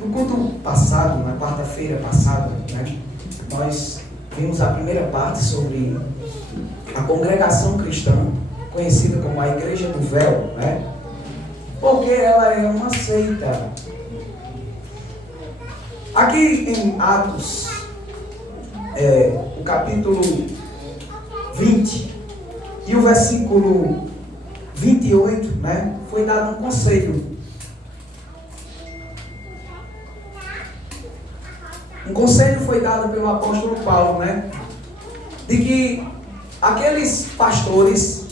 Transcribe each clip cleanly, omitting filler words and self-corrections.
No culto passado, na quarta-feira passada, né, nós vimos a primeira parte sobre a congregação cristã, conhecida como a Igreja do Véu, né, porque ela é uma seita. Aqui em Atos, o capítulo 20 e o versículo 28, né, foi dado um conselho. Um conselho foi dado pelo apóstolo Paulo, né, de que aqueles pastores,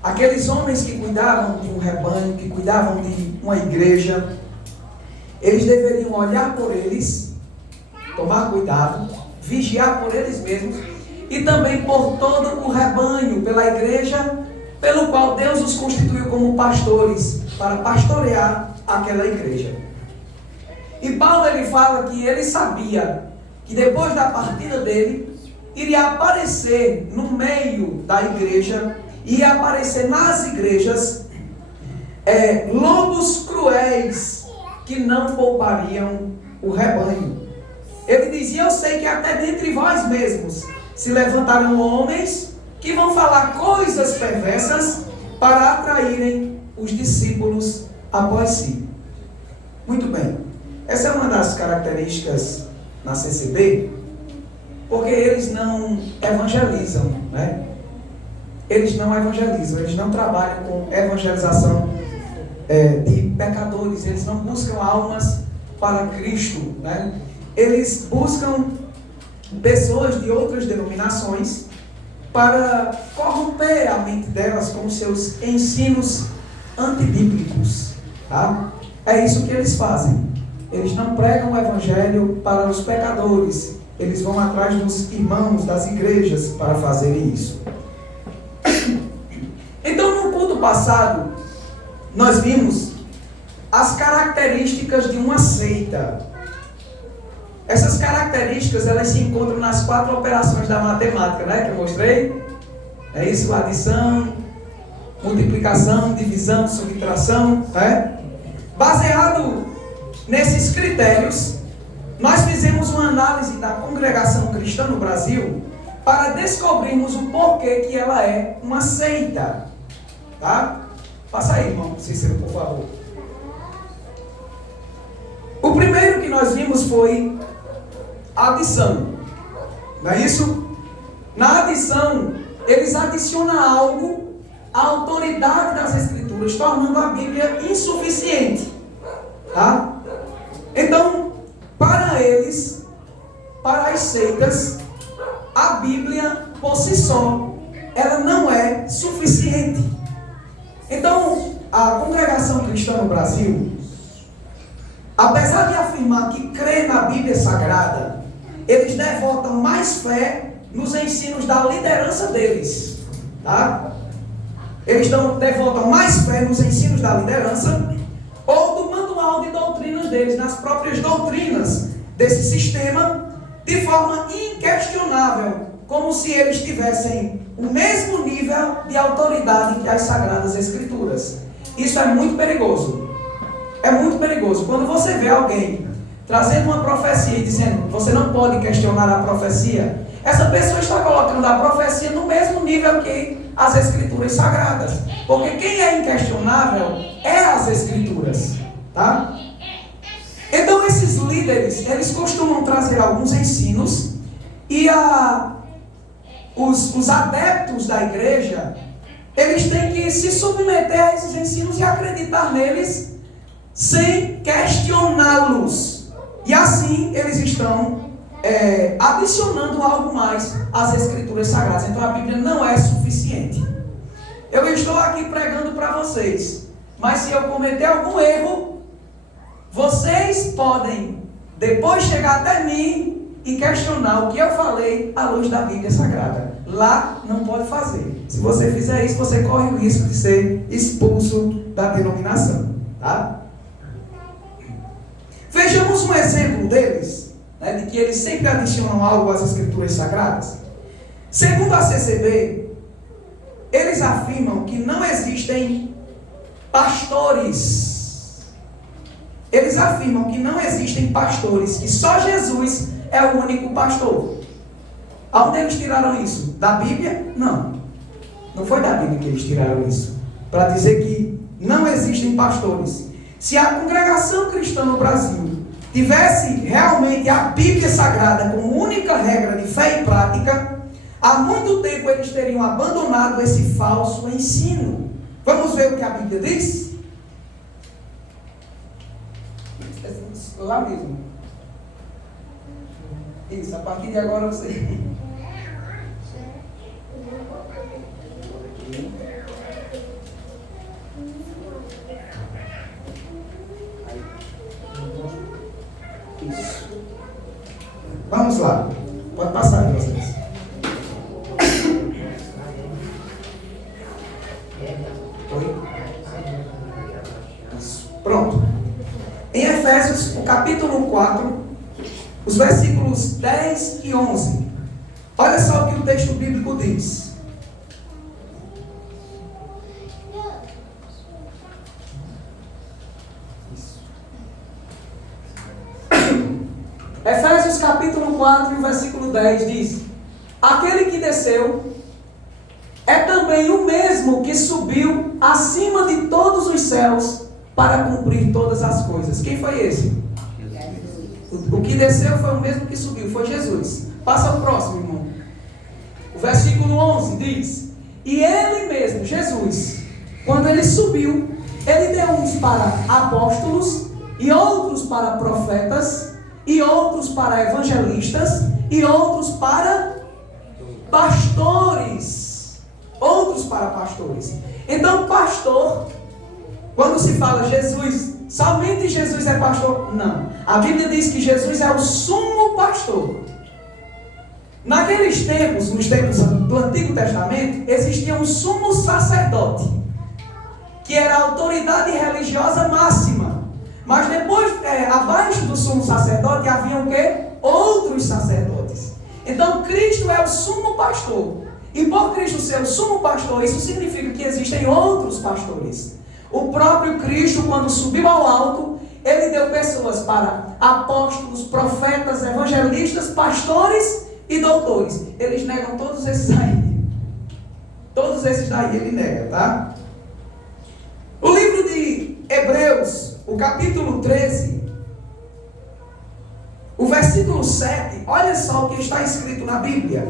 aqueles homens que cuidavam de um rebanho, que cuidavam de uma igreja, eles deveriam olhar por eles, tomar cuidado, vigiar por eles mesmos e também por todo o rebanho, pela igreja, pelo qual Deus os constituiu como pastores, para pastorear aquela igreja. E Paulo ele fala que ele sabia que depois da partida dele, iria aparecer no meio da igreja, ia aparecer nas igrejas, lobos cruéis que não poupariam o rebanho. Ele dizia: eu sei que até dentre vós mesmos se levantarão homens que vão falar coisas perversas para atraírem os discípulos após si. Muito bem. Essa é uma das características na CCB, porque eles não evangelizam, né? Eles não evangelizam, eles não trabalham com evangelização de pecadores, eles não buscam almas para Cristo, né? Eles buscam pessoas de outras denominações para corromper a mente delas com seus ensinos antibíblicos, tá? É isso que eles fazem. Eles não pregam o evangelho para os pecadores, eles vão atrás dos irmãos das igrejas para fazerem isso. Então, no culto passado, nós vimos as características de uma seita. Essas características, elas se encontram nas 4 operações da matemática, né, que eu mostrei. É isso: adição, multiplicação, divisão, subtração, né? Baseado nesses critérios, nós fizemos uma análise da congregação cristã no Brasil para descobrirmos o porquê que ela é uma seita, tá? Passa aí, irmão Cícero, por favor. O primeiro que nós vimos foi a adição, não é isso? Na adição, eles adicionam algo à autoridade das Escrituras, tornando a Bíblia insuficiente, tá? Então, para eles, para as seitas, a Bíblia por si só, ela não é suficiente. Então, a congregação cristã no Brasil, apesar de afirmar que crê na Bíblia Sagrada, eles devotam mais fé nos ensinos da liderança deles, tá? Eles devotam mais fé nos ensinos da liderança ou do manual de doutrinas deles, nas próprias doutrinas desse sistema, de forma inquestionável, como se eles tivessem o mesmo nível de autoridade que as Sagradas Escrituras. Isso é muito perigoso. É muito perigoso. Quando você vê alguém trazendo uma profecia e dizendo: você não pode questionar a profecia, essa pessoa está colocando a profecia no mesmo nível que as Escrituras Sagradas. Porque quem é inquestionável é as Escrituras, tá? Então esses líderes, eles costumam trazer alguns ensinos e os adeptos da igreja, eles têm que se submeter a esses ensinos e acreditar neles sem questioná-los. E assim eles estão adicionando algo mais às Escrituras Sagradas. Então a Bíblia não é suficiente. Eu estou aqui pregando para vocês, mas se eu cometer algum erro, vocês podem depois chegar até mim e questionar o que eu falei à luz da Bíblia Sagrada. Lá não pode fazer. Se você fizer isso, você corre o risco de ser expulso da denominação, tá? Vejamos um exemplo deles, né, de que eles sempre adicionam algo às Escrituras Sagradas. Segundo a CCB, eles afirmam que não existem pastores eles afirmam que não existem pastores, que só Jesus é o único pastor. Aonde eles tiraram isso? Da Bíblia? Não. Não foi da Bíblia que eles tiraram isso. Para dizer que não existem pastores. Se a congregação cristã no Brasil tivesse realmente a Bíblia Sagrada como única regra de fé e prática, há muito tempo eles teriam abandonado esse falso ensino. Vamos ver o que a Bíblia diz? Lá mesmo. Isso, a partir de agora você... Isso. Vamos lá. Pode passar de vocês. Oi? Isso. Pronto. Em Efésios, o capítulo 4, os versículos 10 e 11. Olha só o que o texto bíblico diz. Efésios capítulo 4, versículo 10 diz: aquele que desceu é também o mesmo que subiu acima de todos os céus para cumprir todas as coisas. Quem foi esse? O que desceu foi o mesmo que subiu, foi Jesus. Passa o próximo, irmão. O versículo 11 diz: e ele mesmo, Jesus, quando ele subiu, ele deu uns para apóstolos, e outros para profetas, e outros para evangelistas, e outros para pastores. Outros para pastores. Então, pastor, quando se fala Jesus, somente Jesus é pastor? Não. A Bíblia diz que Jesus é o sumo pastor. Naqueles tempos, nos tempos do Antigo Testamento, existia um sumo sacerdote, que era a autoridade religiosa máxima. Mas depois, abaixo do sumo sacerdote, havia o quê? Outros sacerdotes. Então, Cristo é o sumo pastor. E por Cristo ser o sumo pastor, isso significa que existem outros pastores. O próprio Cristo, quando subiu ao alto, ele deu pessoas para apóstolos, profetas, evangelistas, pastores e doutores. Eles negam todos esses aí. Todos esses daí ele nega, tá? O livro de Hebreus, o capítulo 13, o versículo 7, olha só o que está escrito na Bíblia.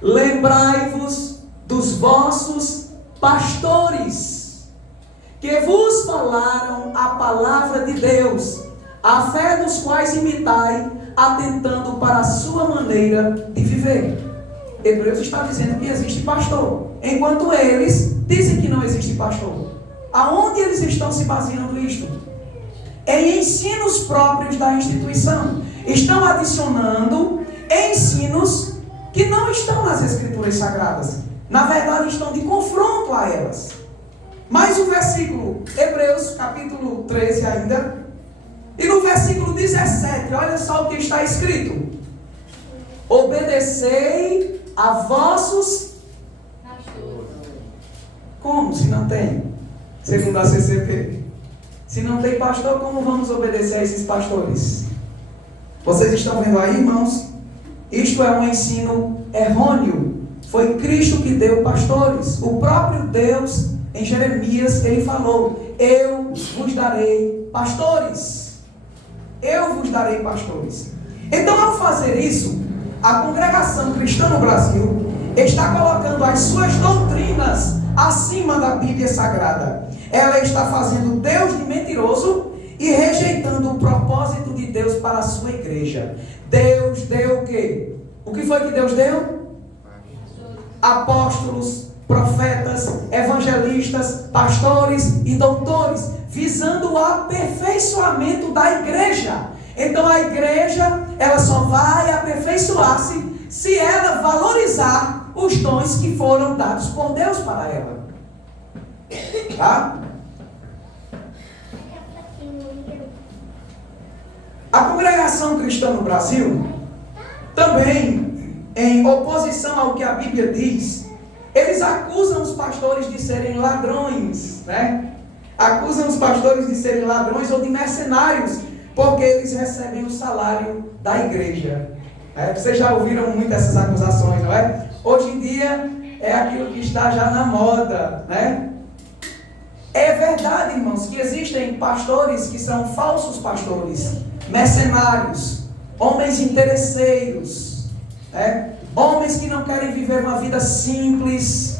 Lembrai-vos dos vossos pastores, que vos falaram a palavra de Deus, a fé dos quais imitai, atentando para a sua maneira de viver. Hebreus está dizendo que existe pastor, enquanto eles dizem que não existe pastor. Aonde eles estão se baseando isto? Em ensinos próprios da instituição. Estão adicionando ensinos que não estão nas Escrituras Sagradas. Na verdade, estão de confronto a elas. Mais um versículo, Hebreus capítulo 13 ainda. E no versículo 17, olha só o que está escrito. Obedecei a vossos pastores. Como se não tem? Segundo a CCP. Se não tem pastor, como vamos obedecer a esses pastores? Vocês estão vendo aí, irmãos? Isto é um ensino errôneo. Foi Cristo que deu pastores. O próprio Deus, em Jeremias, ele falou: eu vos darei pastores. Eu vos darei pastores. Então, ao fazer isso, a congregação cristã no Brasil está colocando as suas doutrinas acima da Bíblia Sagrada. Ela está fazendo Deus de mentiroso e rejeitando o propósito de Deus para a sua igreja. Deus deu o quê? O que foi que Deus deu? Apóstolos, profetas, evangelistas, pastores e doutores, visando o aperfeiçoamento da igreja. Então a igreja, ela só vai aperfeiçoar-se se ela valorizar os dons que foram dados por Deus para ela. Tá? A congregação cristã no Brasil, também, em oposição ao que a Bíblia diz, eles acusam os pastores de serem ladrões, né? Acusam os pastores de serem ladrões ou de mercenários, porque eles recebem o salário da igreja. Vocês já ouviram muito essas acusações, não é? Hoje em dia é aquilo que está já na moda, né? É verdade, irmãos, que existem pastores que são falsos pastores, mercenários, homens interesseiros, né? Homens que não querem viver uma vida simples.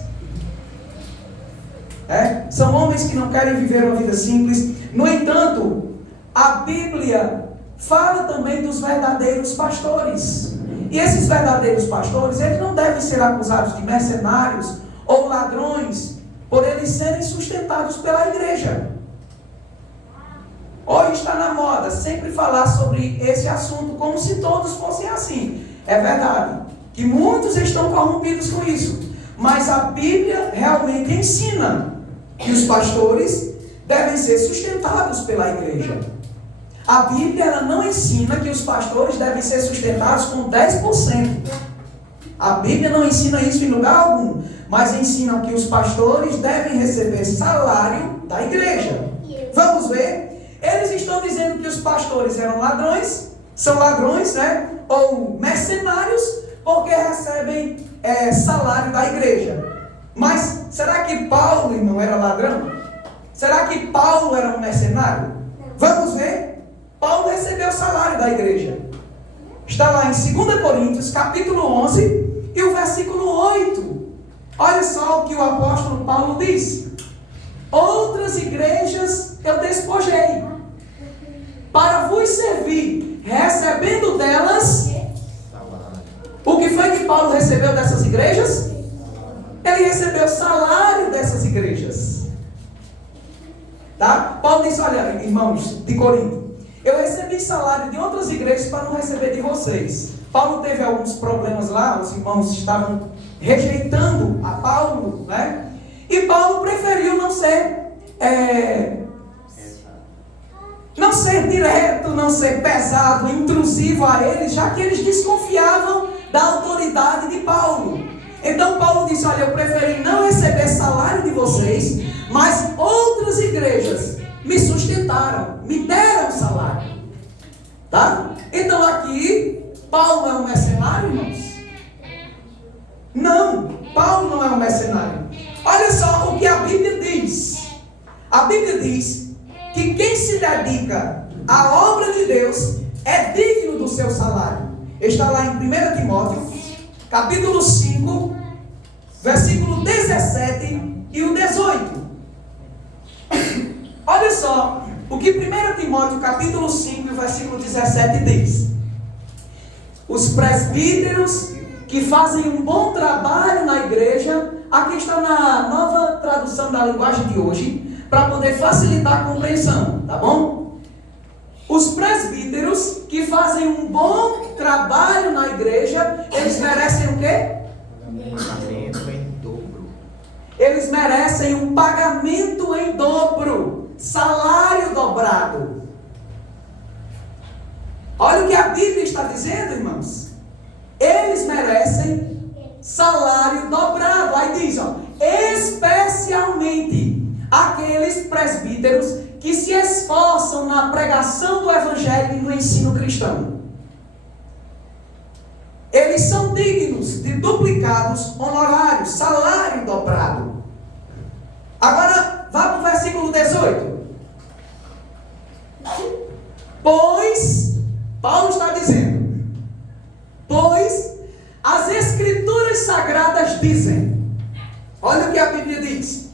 São homens que não querem viver uma vida simples. No entanto, a Bíblia fala também dos verdadeiros pastores. E esses verdadeiros pastores, eles não devem ser acusados de mercenários ou ladrões, por eles serem sustentados pela igreja. Hoje está na moda sempre falar sobre esse assunto, como se todos fossem assim. É verdade que muitos estão corrompidos com isso, mas a Bíblia realmente ensina que os pastores devem ser sustentados pela igreja. A Bíblia ela não ensina que os pastores devem ser sustentados com 10%. A Bíblia não ensina isso em lugar algum, mas ensina que os pastores devem receber salário da igreja. Vamos ver? Eles estão dizendo que os pastores eram ladrões, são ladrões, né? Ou mercenários, porque recebem salário da igreja. Mas será que Paulo, irmão, era ladrão? Será que Paulo era um mercenário? Vamos ver? Paulo recebeu o salário da igreja. Está lá em 2 Coríntios, capítulo 11, e o versículo 8. Olha só o que o apóstolo Paulo diz. Outras igrejas eu despojei, para vos servir, recebendo delas. O que foi que Paulo recebeu dessas igrejas? Ele recebeu o salário dessas igrejas. Tá? Paulo disse, olha, irmãos de Corinto, eu recebi salário de outras igrejas para não receber de vocês. Paulo teve alguns problemas lá, os irmãos estavam rejeitando a Paulo, né? E Paulo preferiu não ser direto, não ser pesado, intrusivo a eles, já que eles desconfiavam da autoridade de Paulo. Então Paulo disse, olha, eu preferi não receber salário de vocês, mas outras igrejas me sustentaram, me deram salário. Tá? Então aqui, Paulo é um mercenário, irmãos? Não, Paulo não é um mercenário. Olha só o que a Bíblia diz. A Bíblia diz que quem se dedica à obra de Deus é digno do seu salário. Está lá em 1 Timóteo, capítulo 5, versículo 17 e o 18. Olha só o que 1 Timóteo, capítulo 5, versículo 17 diz. Os presbíteros que fazem um bom trabalho na igreja, aqui está na nova tradução da linguagem de hoje, para poder facilitar a compreensão, tá bom? Os presbíteros que fazem um bom trabalho na igreja, eles merecem o quê? Pagamento em dobro. Eles merecem um pagamento em dobro, salário dobrado. Olha o que a Bíblia está dizendo, irmãos. Eles merecem salário dobrado. Aí diz, ó, especialmente aqueles presbíteros que se esforçam na pregação do evangelho e no ensino cristão. Eles são dignos de duplicados honorários, salário dobrado. Agora, vá para o versículo 18. Pois, Paulo está dizendo, pois as escrituras sagradas dizem, olha o que a Bíblia diz,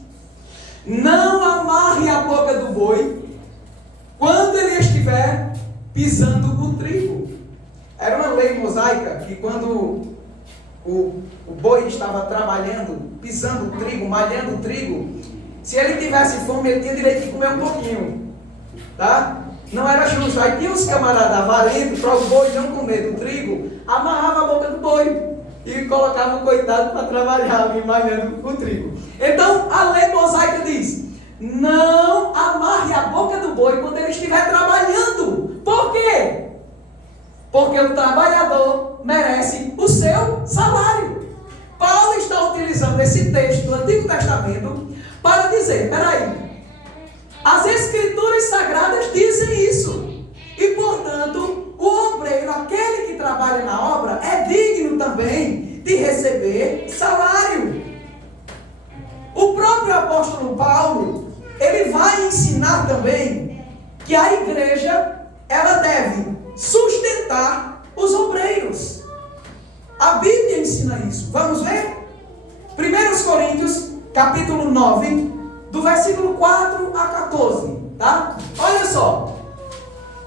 não amarre a boca do boi quando ele estiver pisando o trigo. Era uma lei mosaica que quando o boi estava trabalhando, pisando o trigo, malhando o trigo, se ele tivesse fome, ele tinha direito de comer um pouquinho, tá? Não era justo. Aí tinha os camaradas valentes para o boi não comer do trigo, amarrava a boca do boi e colocava o coitado para trabalhar, malhando o trigo. Então a lei mosaica diz, não amarre a boca do boi quando ele estiver trabalhando. Por quê? Porque o trabalhador merece o seu salário. Paulo está utilizando esse texto do Antigo Testamento para dizer, peraí, As Escrituras Sagradas dizem isso. E, portanto, o obreiro, aquele que trabalha na obra, é digno também de receber salário. O próprio apóstolo Paulo, ele vai ensinar também que a igreja, ela deve sustentar os obreiros. A Bíblia ensina isso. Vamos ver? 1 Coríntios, capítulo 9, do versículo 4 a 14, tá? Olha só.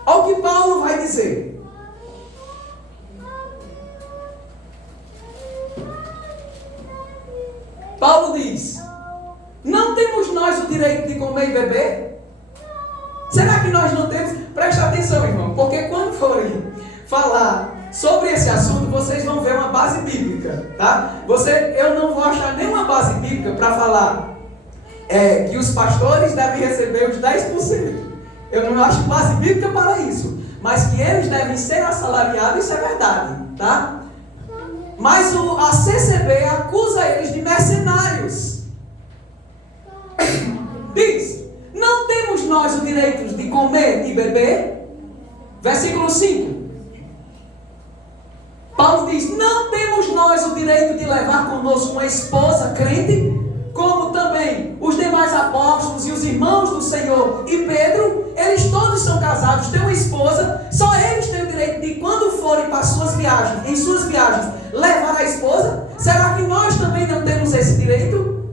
Olha o que Paulo vai dizer. Paulo diz: não temos nós o direito de comer e beber? Será que nós não temos? Presta atenção, irmão, porque quando forem falar sobre esse assunto, vocês vão ver uma base bíblica, tá? Eu não vou achar nenhuma base bíblica para falar que os pastores devem receber os 10%. Eu não acho base bíblica para isso. Mas que eles devem ser assalariados, isso é verdade, tá? Mas a CCB acusa eles de mercenários. Diz: não temos nós o direito de comer e beber? Versículo 5. Paulo diz: não temos nós o direito de levar conosco uma esposa crente, como também os demais apóstolos e os irmãos do Senhor e Pedro? Eles todos são casados, têm uma esposa, só eles têm o direito de, quando forem para em suas viagens, levar a esposa? Será que nós também não temos esse direito?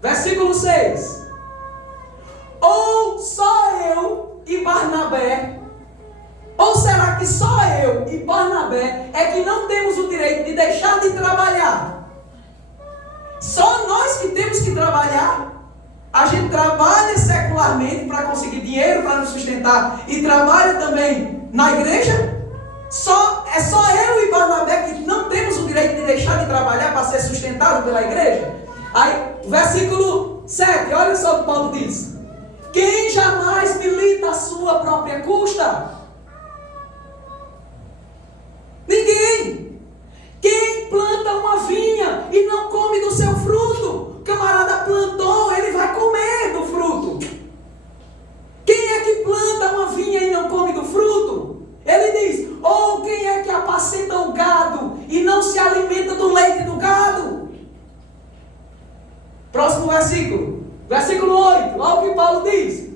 Versículo 6. Ou só eu e Barnabé? Ou será que só eu e Barnabé é que não temos o direito de deixar de trabalhar? Só nós que temos que trabalhar? A gente trabalha secularmente para conseguir dinheiro para nos sustentar e trabalha também na igreja? É só eu e Barnabé que não temos o direito de deixar de trabalhar para ser sustentado pela igreja? Aí, versículo 7, olha só o que Paulo diz: quem jamais milita a sua própria custa? Ninguém. Quem planta uma vinha e não come do seu fruto? O camarada plantou, ele vai comer do fruto. Quem é que planta uma vinha e não come do fruto? Ele diz: ou quem é que apacenta o gado e não se alimenta do leite do gado? Próximo versículo, versículo 8, olha o que Paulo diz: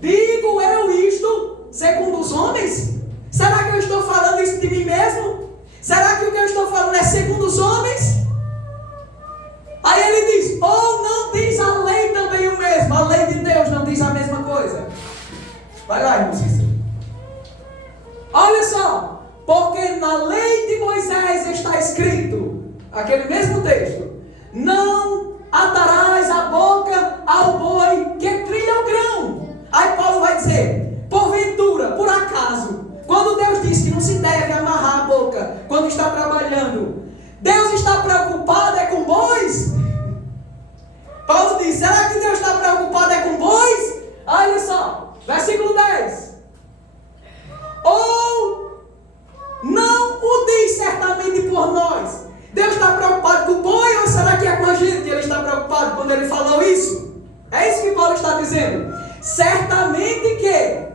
digo eu isto segundo os homens? Será que eu estou falando isso de mim mesmo? Será que o que eu estou falando é segundo os homens? Aí ele diz: ou não diz a lei também o mesmo? A lei de Deus não diz a mesma coisa? Vai lá, irmão Cícero. Olha só, porque na lei de Moisés está escrito, aquele mesmo texto: não atarás a boca ao boi que trilha o grão. Aí Paulo vai dizer: porventura, por acaso, quando Deus diz que não se deve amarrar a boca quando está trabalhando, Deus está preocupado com bois? Paulo diz: será que Deus está preocupado com bois? Olha só, versículo 10. Ou não o diz certamente por nós? Deus está preocupado com o boi, ou será que é com a gente que ele está preocupado quando ele falou isso? É isso que Paulo está dizendo. Certamente que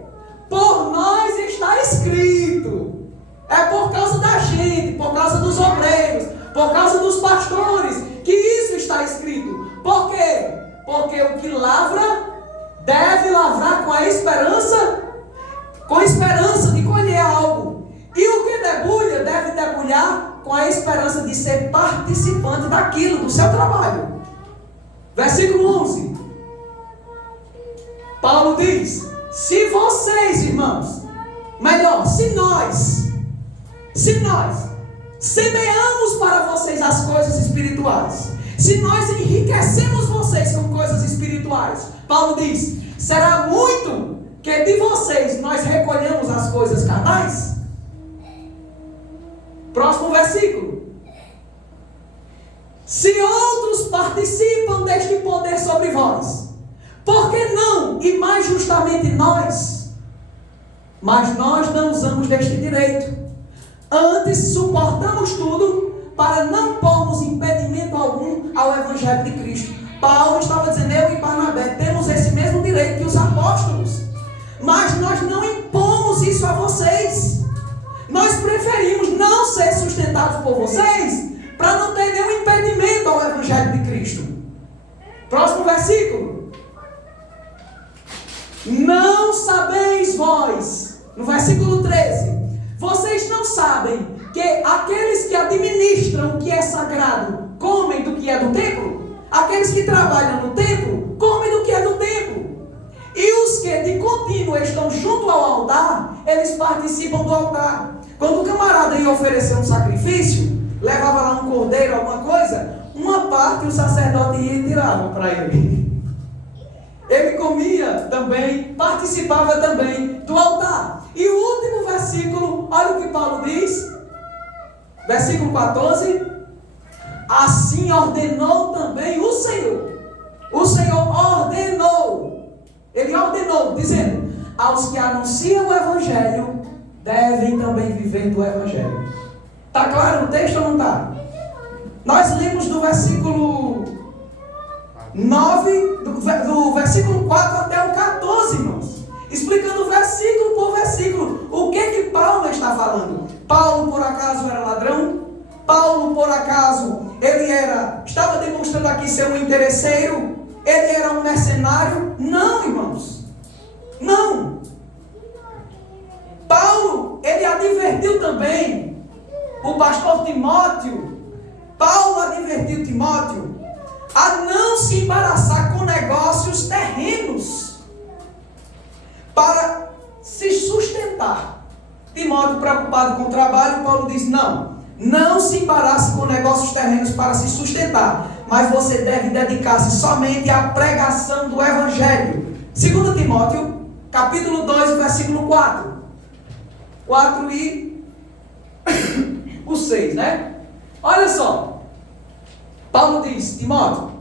por nós está escrito. É por causa da gente, por causa dos obreiros, por causa dos pastores, que isso está escrito. Por quê? Porque o que lavra deve lavrar com a esperança de colher algo. E o que debulha deve debulhar com a esperança de ser participante daquilo, do seu trabalho. Versículo 11. Paulo diz: se vocês, irmãos, melhor, se nós semeamos para vocês as coisas espirituais, se nós enriquecemos vocês com coisas espirituais, Paulo diz: será muito que de vocês nós recolhemos as coisas carnais? Próximo versículo. Se outros participam deste poder sobre vós, por que não, e mais justamente nós? Mas nós não usamos deste direito. Antes suportamos tudo para não pormos impedimento algum ao Evangelho de Cristo. Paulo estava dizendo: eu e Barnabé temos esse mesmo direito que mas nós não impomos isso a vocês. Nós preferimos não ser sustentados por vocês para não ter nenhum impedimento ao Evangelho de Cristo. Próximo versículo. Não sabeis vós, no versículo 13, vocês não sabem que aqueles que administram o que é sagrado comem do que é do templo? Aqueles que trabalham no templo comem do que é do templo. E os que de contínuo estão junto ao altar, eles participam do altar. Quando o camarada ia oferecer um sacrifício, levava lá um cordeiro, alguma coisa, uma parte o sacerdote ia e tirava para ele. Ele comia também, participava também do altar. E o último versículo, olha o que Paulo diz. Versículo 14. Assim ordenou também o Senhor. O Senhor ordenou. Ele ordenou, dizendo: aos que anunciam o Evangelho, devem também viver do Evangelho. Está claro o texto ou não está? Nós lemos do versículo 9, do versículo 4 até o 14, irmãos. Explicando versículo por versículo o que Paulo está falando. Paulo, por acaso, era ladrão? Paulo, por acaso, estava demonstrando aqui ser um interesseiro? Ele era um mercenário? Não, irmãos. Não. Paulo, ele advertiu também o pastor Timóteo. Paulo advertiu Timóteo a não se embaraçar com negócios terrenos para se sustentar. Timóteo, preocupado com o trabalho, Paulo diz: não se embarace com negócios terrenos para se sustentar, mas você deve dedicar-se somente à pregação do Evangelho. 2 Timóteo, capítulo 2, versículo 4 e o 6, né? Olha só, Paulo diz: Timóteo,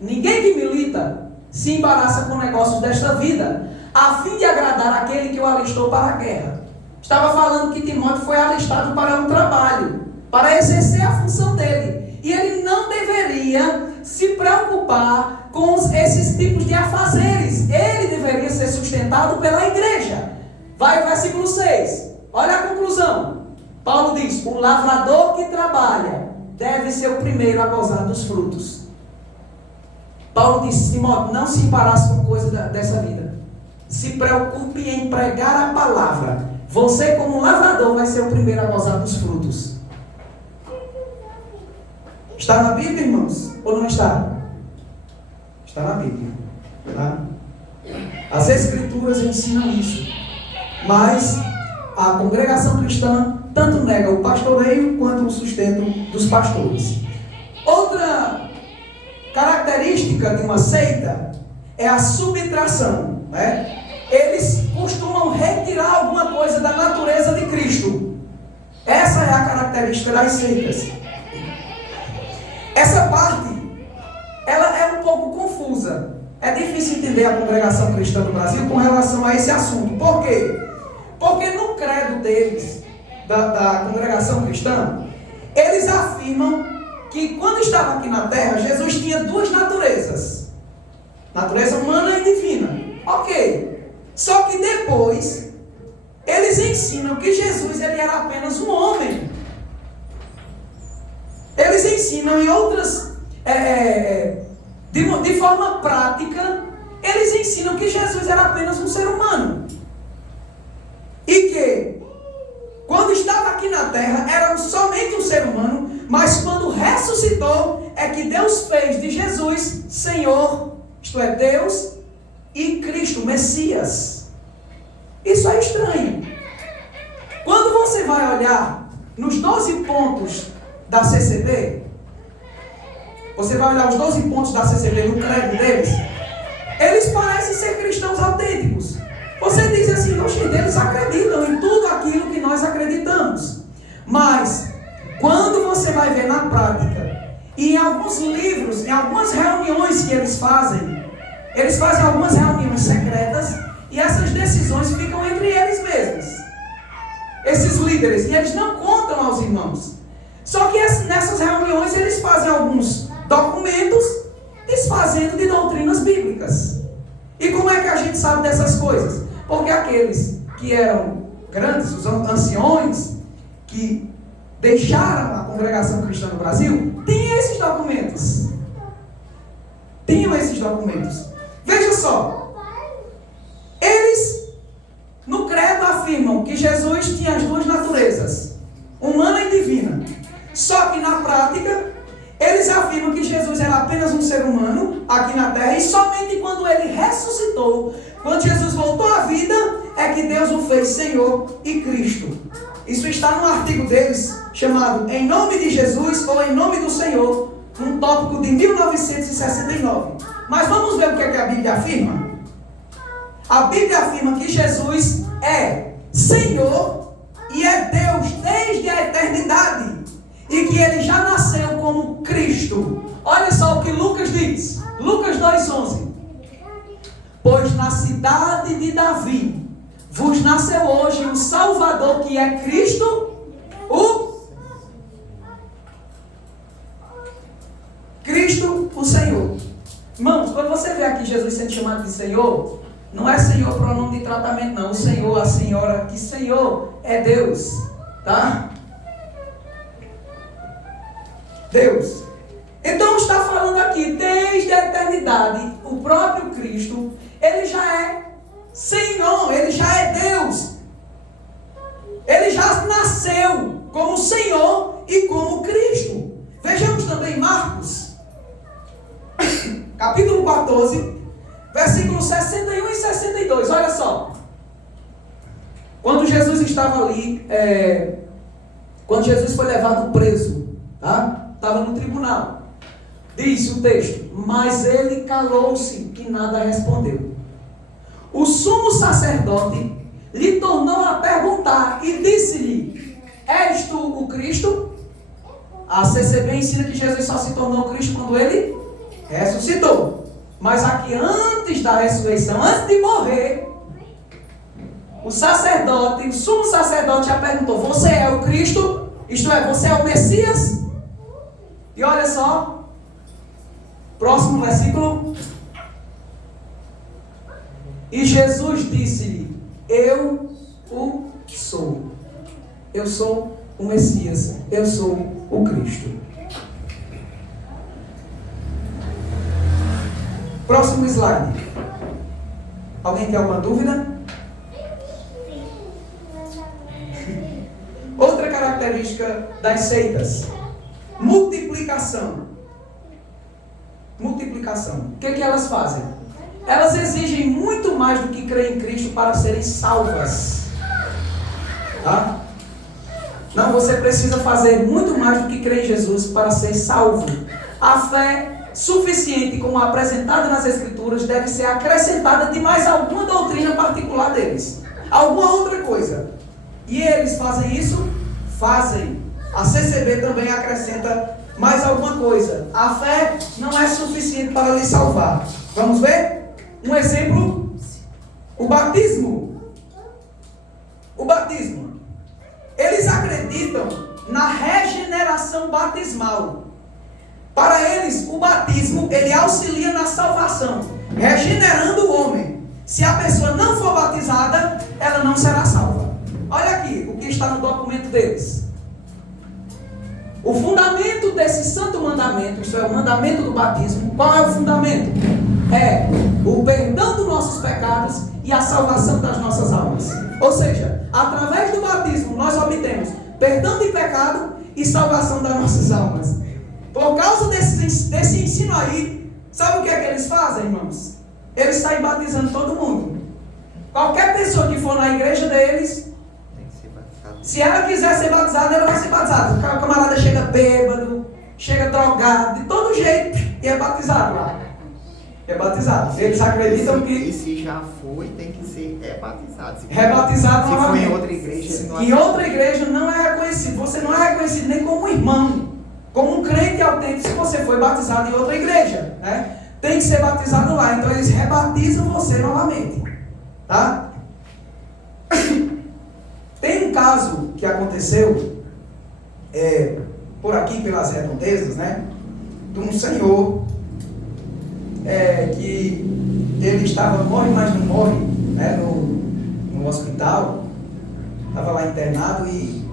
ninguém que milita se embaraça com negócios desta vida, a fim de agradar aquele que o alistou para a guerra. Estava falando que Timóteo foi alistado para um trabalho, para exercer a função dele. E ele não deveria se preocupar com esses tipos de afazeres. Ele deveria ser sustentado pela igreja. Vai o versículo 6. Olha a conclusão. Paulo diz: o lavrador que trabalha deve ser o primeiro a gozar dos frutos. Paulo diz: Timóteo, não se embarace com coisa dessa vida. Se preocupe em pregar a palavra. Você, como lavrador, vai ser o primeiro a gozar dos frutos. Está na Bíblia, irmãos? Ou não está? Está na Bíblia. Tá? As Escrituras ensinam isso. Mas a congregação cristã tanto nega o pastoreio quanto o sustento dos pastores. Outra característica de uma seita é a subtração, né? Eles costumam retirar alguma coisa da natureza de Cristo. Essa é a característica das seitas. Essa parte, ela é um pouco confusa. É difícil entender a congregação cristã no Brasil com relação a esse assunto. Por quê? Porque no credo deles, da congregação cristã, eles afirmam que quando estava aqui na terra, Jesus tinha duas naturezas. Natureza humana e divina. Ok. Só que depois, eles ensinam que Jesus ele era apenas um homem. Eles ensinam em outras, de forma prática, eles ensinam que Jesus era apenas um ser humano. E que, quando estava aqui na terra, era somente um ser humano, mas quando ressuscitou, é que Deus fez de Jesus Senhor, isto é, Deus e Cristo, Messias. Isso é estranho. Quando você vai olhar nos 12 pontos da CCB, você vai olhar os 12 pontos da CCB no credo deles, eles parecem ser cristãos autênticos. Você diz assim: oxe, eles acreditam em tudo aquilo que nós acreditamos. Mas, quando você vai ver na prática, e em alguns livros, em algumas reuniões que eles fazem algumas reuniões secretas, e essas decisões ficam entre eles mesmos. Esses líderes, e eles não contam aos irmãos. Só que nessas reuniões eles fazem alguns documentos desfazendo de doutrinas bíblicas. E como é que a gente sabe dessas coisas? Porque aqueles que eram grandes, os anciões, que deixaram a congregação cristã no Brasil, tinham esses documentos. Veja só. Eles, no credo, afirmam que Jesus tinha as duas naturezas, humana e divina. Só que na prática, eles afirmam que Jesus era apenas um ser humano aqui na terra, e somente quando ele ressuscitou, quando Jesus voltou à vida, é que Deus o fez Senhor e Cristo. Isso está no artigo deles, chamado Em Nome de Jesus ou Em Nome do Senhor, um tópico de 1969. Mas vamos ver o que a Bíblia afirma? A Bíblia afirma que Jesus é Senhor e é Deus desde a eternidade, e que ele já nasceu como Cristo. Olha só o que Lucas diz, Lucas 2,11. Pois na cidade de Davi vos nasceu hoje um Salvador, que é Cristo, o Senhor. Irmãos, quando você vê aqui Jesus sendo chamado de Senhor, não é Senhor pronome de tratamento, não. O Senhor, a senhora, que Senhor é Deus, tá? Deus. Então está falando aqui, desde a eternidade, o próprio Cristo, ele já é Senhor, ele já é Deus. Ele já nasceu como Senhor e como Cristo. Vejamos também Marcos, capítulo 14, versículos 61 e 62. Olha só. Quando Jesus estava ali, quando Jesus foi levado preso, tá? Estava no tribunal. Diz o texto: mas ele calou-se e nada respondeu. O sumo sacerdote lhe tornou a perguntar e disse-lhe: és tu o Cristo? A CCB ensina que Jesus só se tornou Cristo quando ele ressuscitou. Mas aqui, antes da ressurreição, antes de morrer, o sacerdote, o sumo sacerdote já perguntou: você é o Cristo? Isto é, você é o Messias? E olha só, próximo versículo. E Jesus disse-lhe: eu o sou. Eu sou o Messias. Eu sou o Cristo. Próximo slide. Alguém tem alguma dúvida? Outra característica das seitas: multiplicação. Multiplicação. O que elas fazem? Elas exigem muito mais do que crer em Cristo para serem salvas. Tá? Não, você precisa fazer muito mais do que crer em Jesus para ser salvo. A fé suficiente, como apresentada nas Escrituras, deve ser acrescentada de mais alguma doutrina particular deles. Alguma outra coisa. E eles fazem isso? Fazem. A CCB também acrescenta mais alguma coisa. A fé não é suficiente para lhe salvar. Vamos ver? Um exemplo: o batismo. O batismo. Eles acreditam na regeneração batismal. Para eles, o batismo, ele auxilia na salvação, regenerando o homem. Se a pessoa não for batizada, ela não será salva. Olha aqui o que está no documento deles. O fundamento desse santo mandamento, isto é, o mandamento do batismo, qual é o fundamento? É o perdão dos nossos pecados e a salvação das nossas almas. Ou seja, através do batismo nós obtemos perdão de pecado e salvação das nossas almas. Por causa desse ensino aí, sabe o que é que eles fazem, irmãos? Eles saem batizando todo mundo. Qualquer pessoa que for na igreja deles, se ela quiser ser batizada, ela vai ser batizada. O camarada chega bêbado, chega drogado, de todo jeito, e é batizado lá. É batizado. Eles acreditam que... E se já foi, tem que ser rebatizado. Rebatizado novamente. Se foi em outra igreja, ele não em outra igreja não é reconhecido. Você não é reconhecido nem como irmão, como um crente autêntico, se você foi batizado em outra igreja, né? Tem que ser batizado lá. Então eles rebatizam você novamente. Tá? Tem um caso que aconteceu por aqui, pelas redondezas, né? De um senhor que ele estava, morre, mas não morre, né? hospital, estava lá internado e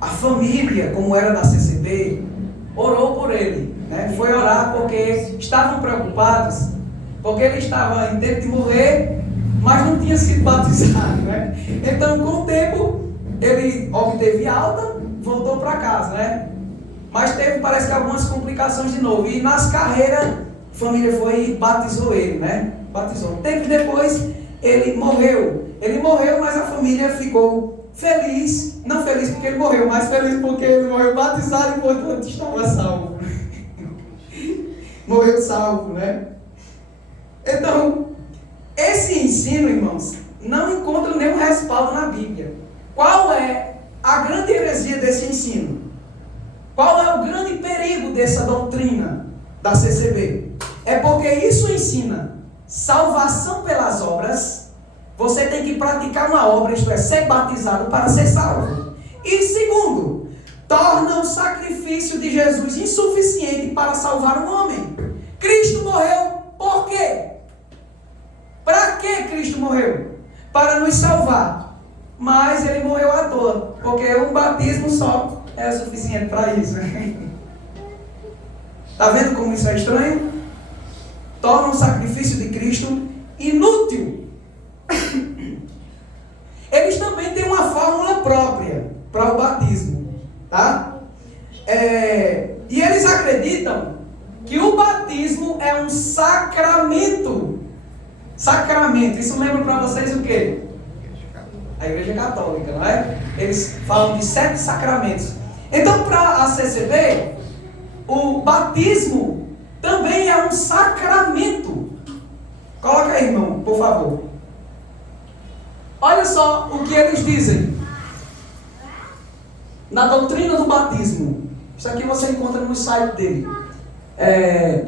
a família, como era da CCB, orou por ele, né? Foi orar porque estavam preocupados, porque ele estava em tempo de morrer, mas não tinha sido batizado, né? Então, com o tempo, ele obteve alta, voltou para casa, né? Mas teve, parece que, algumas complicações de novo. E nas carreiras, a família foi e batizou ele, né? Batizou. Tempos depois, ele morreu. Ele morreu, mas a família ficou feliz. Não feliz porque ele morreu, mas feliz porque ele morreu batizado e, portanto, estava salvo. Morreu salvo, né? Então, esse ensino, irmãos, não encontra nenhum respaldo na Bíblia. Qual é a grande heresia desse ensino? Qual é o grande perigo dessa doutrina da CCB? É porque isso ensina salvação pelas obras. Você tem que praticar uma obra, isto é, ser batizado para ser salvo. E segundo, torna o sacrifício de Jesus insuficiente para salvar o homem. Cristo morreu por quê? Para que Cristo morreu? Para nos salvar. Mas ele morreu à toa, porque um batismo só é suficiente para isso. Está vendo como isso é estranho? Torna o sacrifício de Cristo inútil. Eles também têm uma fórmula própria para o batismo, tá? E eles acreditam que o batismo é um sacramento. Sacramento, isso lembra para vocês o quê? A Igreja Católica, não é? Eles falam de 7 sacramentos. Então, para a CCB, o batismo também é um sacramento. Coloca aí, irmão, por favor. Olha só o que eles dizem na doutrina do batismo. Isso aqui você encontra no site dele,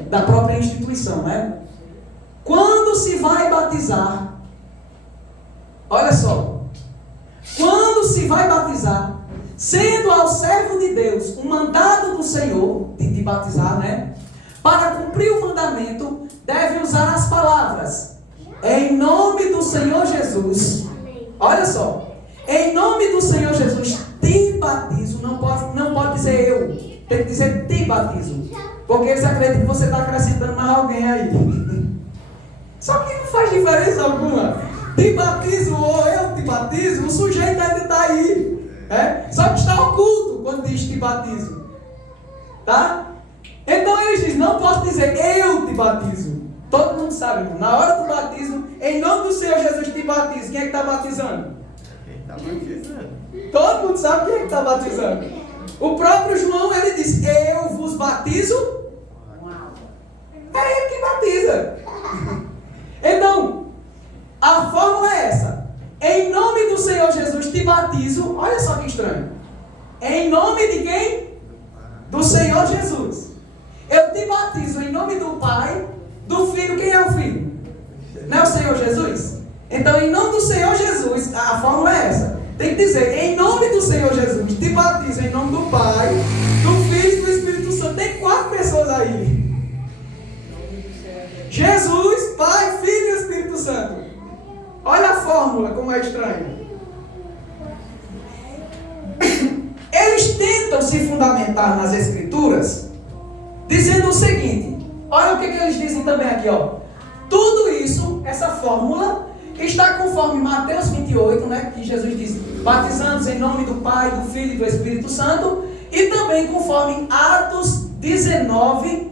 da própria instituição, né? Quando se vai batizar, olha só, quando se vai batizar, sendo ao servo de Deus um mandado do Senhor de batizar, né? Para cumprir o mandamento, deve usar as palavras: em nome do Senhor Jesus. Olha só, em nome do Senhor Jesus te batizo. Não pode dizer eu, tem que dizer te batizo, porque eles acreditam que você está acrescentando mais alguém aí. Só que não faz diferença alguma. Te batizo ou eu te batizo, o sujeito ainda está aí. Só que está oculto quando diz te batizo. Tá? Então eles dizem, não posso dizer eu te batizo. Todo mundo sabe, irmão. Na hora do batismo, em nome do Senhor Jesus te batizo. Quem é que está batizando? Quem está batizando? Todo mundo sabe quem é que está batizando. O próprio João, ele diz, eu vos batizo. É ele que batiza. Então, a fórmula é essa: em nome do Senhor Jesus te batizo. Olha só que estranho. Em nome de quem? Do Senhor Jesus. Eu te batizo em nome do Pai, do Filho. Quem é o Filho? Não é o Senhor Jesus? Então, em nome do Senhor Jesus, a fórmula é essa. Tem que dizer, em nome do Senhor Jesus, te batizo em nome do Pai, do Filho e do Espírito Santo. Tem 4 pessoas aí. Jesus, Pai, Filho e Espírito Santo. Olha a fórmula, como é estranho. Eles tentam se fundamentar nas Escrituras, dizendo o seguinte. Olha o que eles dizem também aqui, ó. Tudo isso, essa fórmula, está conforme Mateus 28, né, que Jesus diz, batizando-os em nome do Pai, do Filho e do Espírito Santo, e também conforme Atos 19,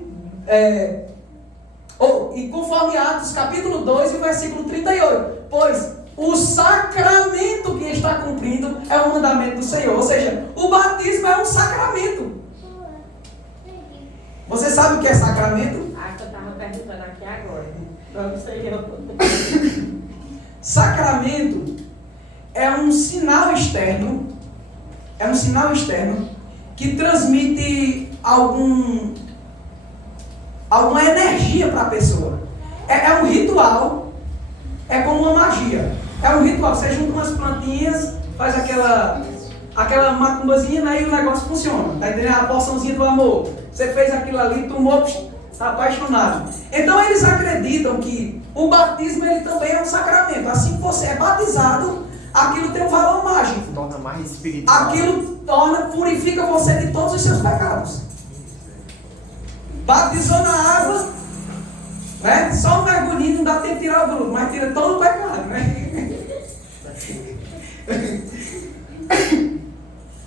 e conforme Atos capítulo 2 e versículo 38, pois o sacramento que está cumprindo é o mandamento do Senhor, ou seja, o batismo é um sacramento. Você sabe o que é sacramento? Ah, eu estava perguntando aqui agora, não sei eu. Sacramento é um sinal externo, que transmite alguma energia para a pessoa. É um ritual, é como uma magia. É um ritual, você junta umas plantinhas, faz aquela macumbazinha, né, e o negócio funciona. Tá entendendo? A porçãozinha do amor. Você fez aquilo ali, tomou, Está apaixonado. Então eles acreditam que o batismo ele também é um sacramento. Assim que você é batizado, aquilo tem um valor mágico. Torna mais espiritual. Aquilo purifica você de todos os seus pecados. Batizou na água, né? Só um mergulhinho não dá tempo de tirar o grupo, mas tira todo o pecado, né?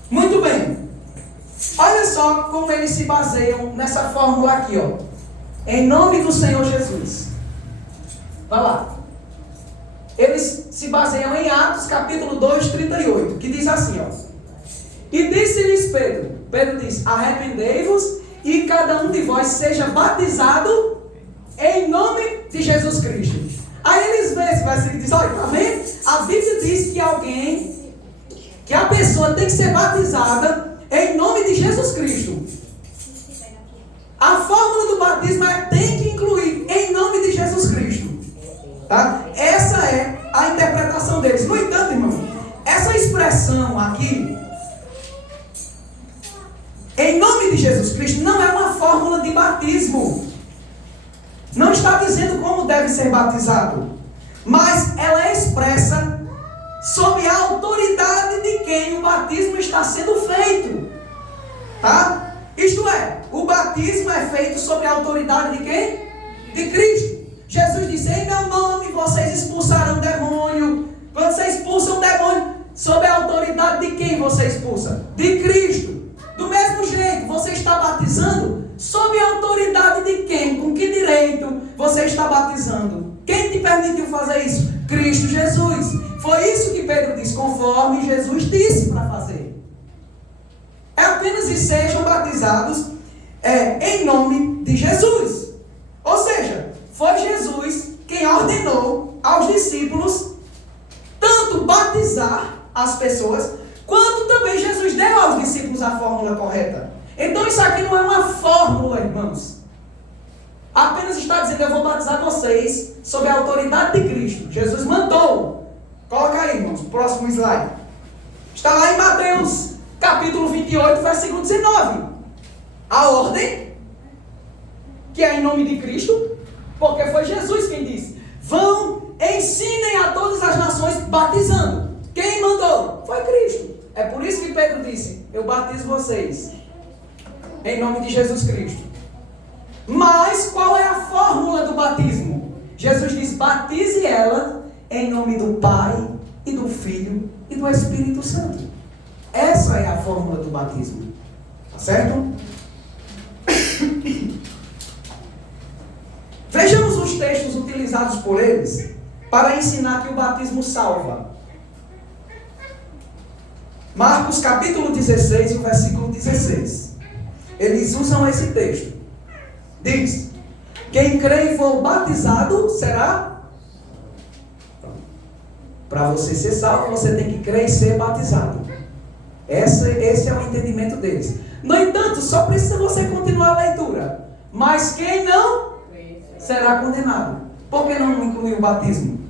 Muito bem. Olha só como eles se baseiam nessa fórmula aqui, ó. Em nome do Senhor Jesus. Vai lá. Eles se baseiam em Atos capítulo 2, 38, que diz assim, ó. E disse-lhes Pedro. Pedro diz, arrependei-vos e cada um de vós seja batizado em nome de Jesus Cristo. Aí eles veem esse versículo e dizem, olha, tá vendo? A Bíblia diz que a pessoa tem que ser batizada em nome de Jesus Cristo. A fórmula do batismo tem que incluir em nome de Jesus Cristo. Tá? Essa é a interpretação deles. No entanto, irmão, essa expressão aqui, em nome de Jesus Cristo, não é uma fórmula de batismo. Não está dizendo como deve ser batizado, mas ela é expressa sob a autoridade de quem o batismo está sendo feito. Tá? Isto é, o batismo é feito sob a autoridade de quem? De Cristo. Jesus disse, em meu nome vocês expulsarão demônio. Quando você expulsa um demônio, sob a autoridade de quem você expulsa? De Cristo. Do mesmo jeito, você está batizando sob a autoridade de quem? Com que direito você está batizando? Quem te permitiu fazer isso? Cristo Jesus. Foi isso que Pedro disse, conforme Jesus disse para fazer. É apenas e sejam batizados em nome de Jesus. Ou seja, foi Jesus quem ordenou aos discípulos tanto batizar as pessoas, quanto também Jesus deu aos discípulos a fórmula correta. Então isso aqui não é uma fórmula, irmãos. Apenas está dizendo, eu vou batizar vocês sob a autoridade de Cristo. Jesus mandou. Coloca aí, irmãos, o próximo slide. Está lá em Mateus capítulo 28, versículo 19. A ordem, que é em nome de Cristo, porque foi Jesus quem disse, vão, ensinem a todas as nações batizando. Quem mandou? Foi Cristo. É por isso que Pedro disse, eu batizo vocês em nome de Jesus Cristo. Mas qual é a fórmula do batismo? Jesus diz, batize ela em nome do Pai e do Filho e do Espírito Santo. Essa é a fórmula do batismo. Tá certo? Vejamos os textos utilizados por eles para ensinar que o batismo salva. Marcos capítulo 16, o versículo 16. Eles usam esse texto. Diz, quem crê e for batizado será... Para você ser salvo, você tem que crer e ser batizado. Esse é o entendimento deles. No entanto, só precisa você continuar a leitura. Mas quem não, será condenado. Por que não incluir o batismo?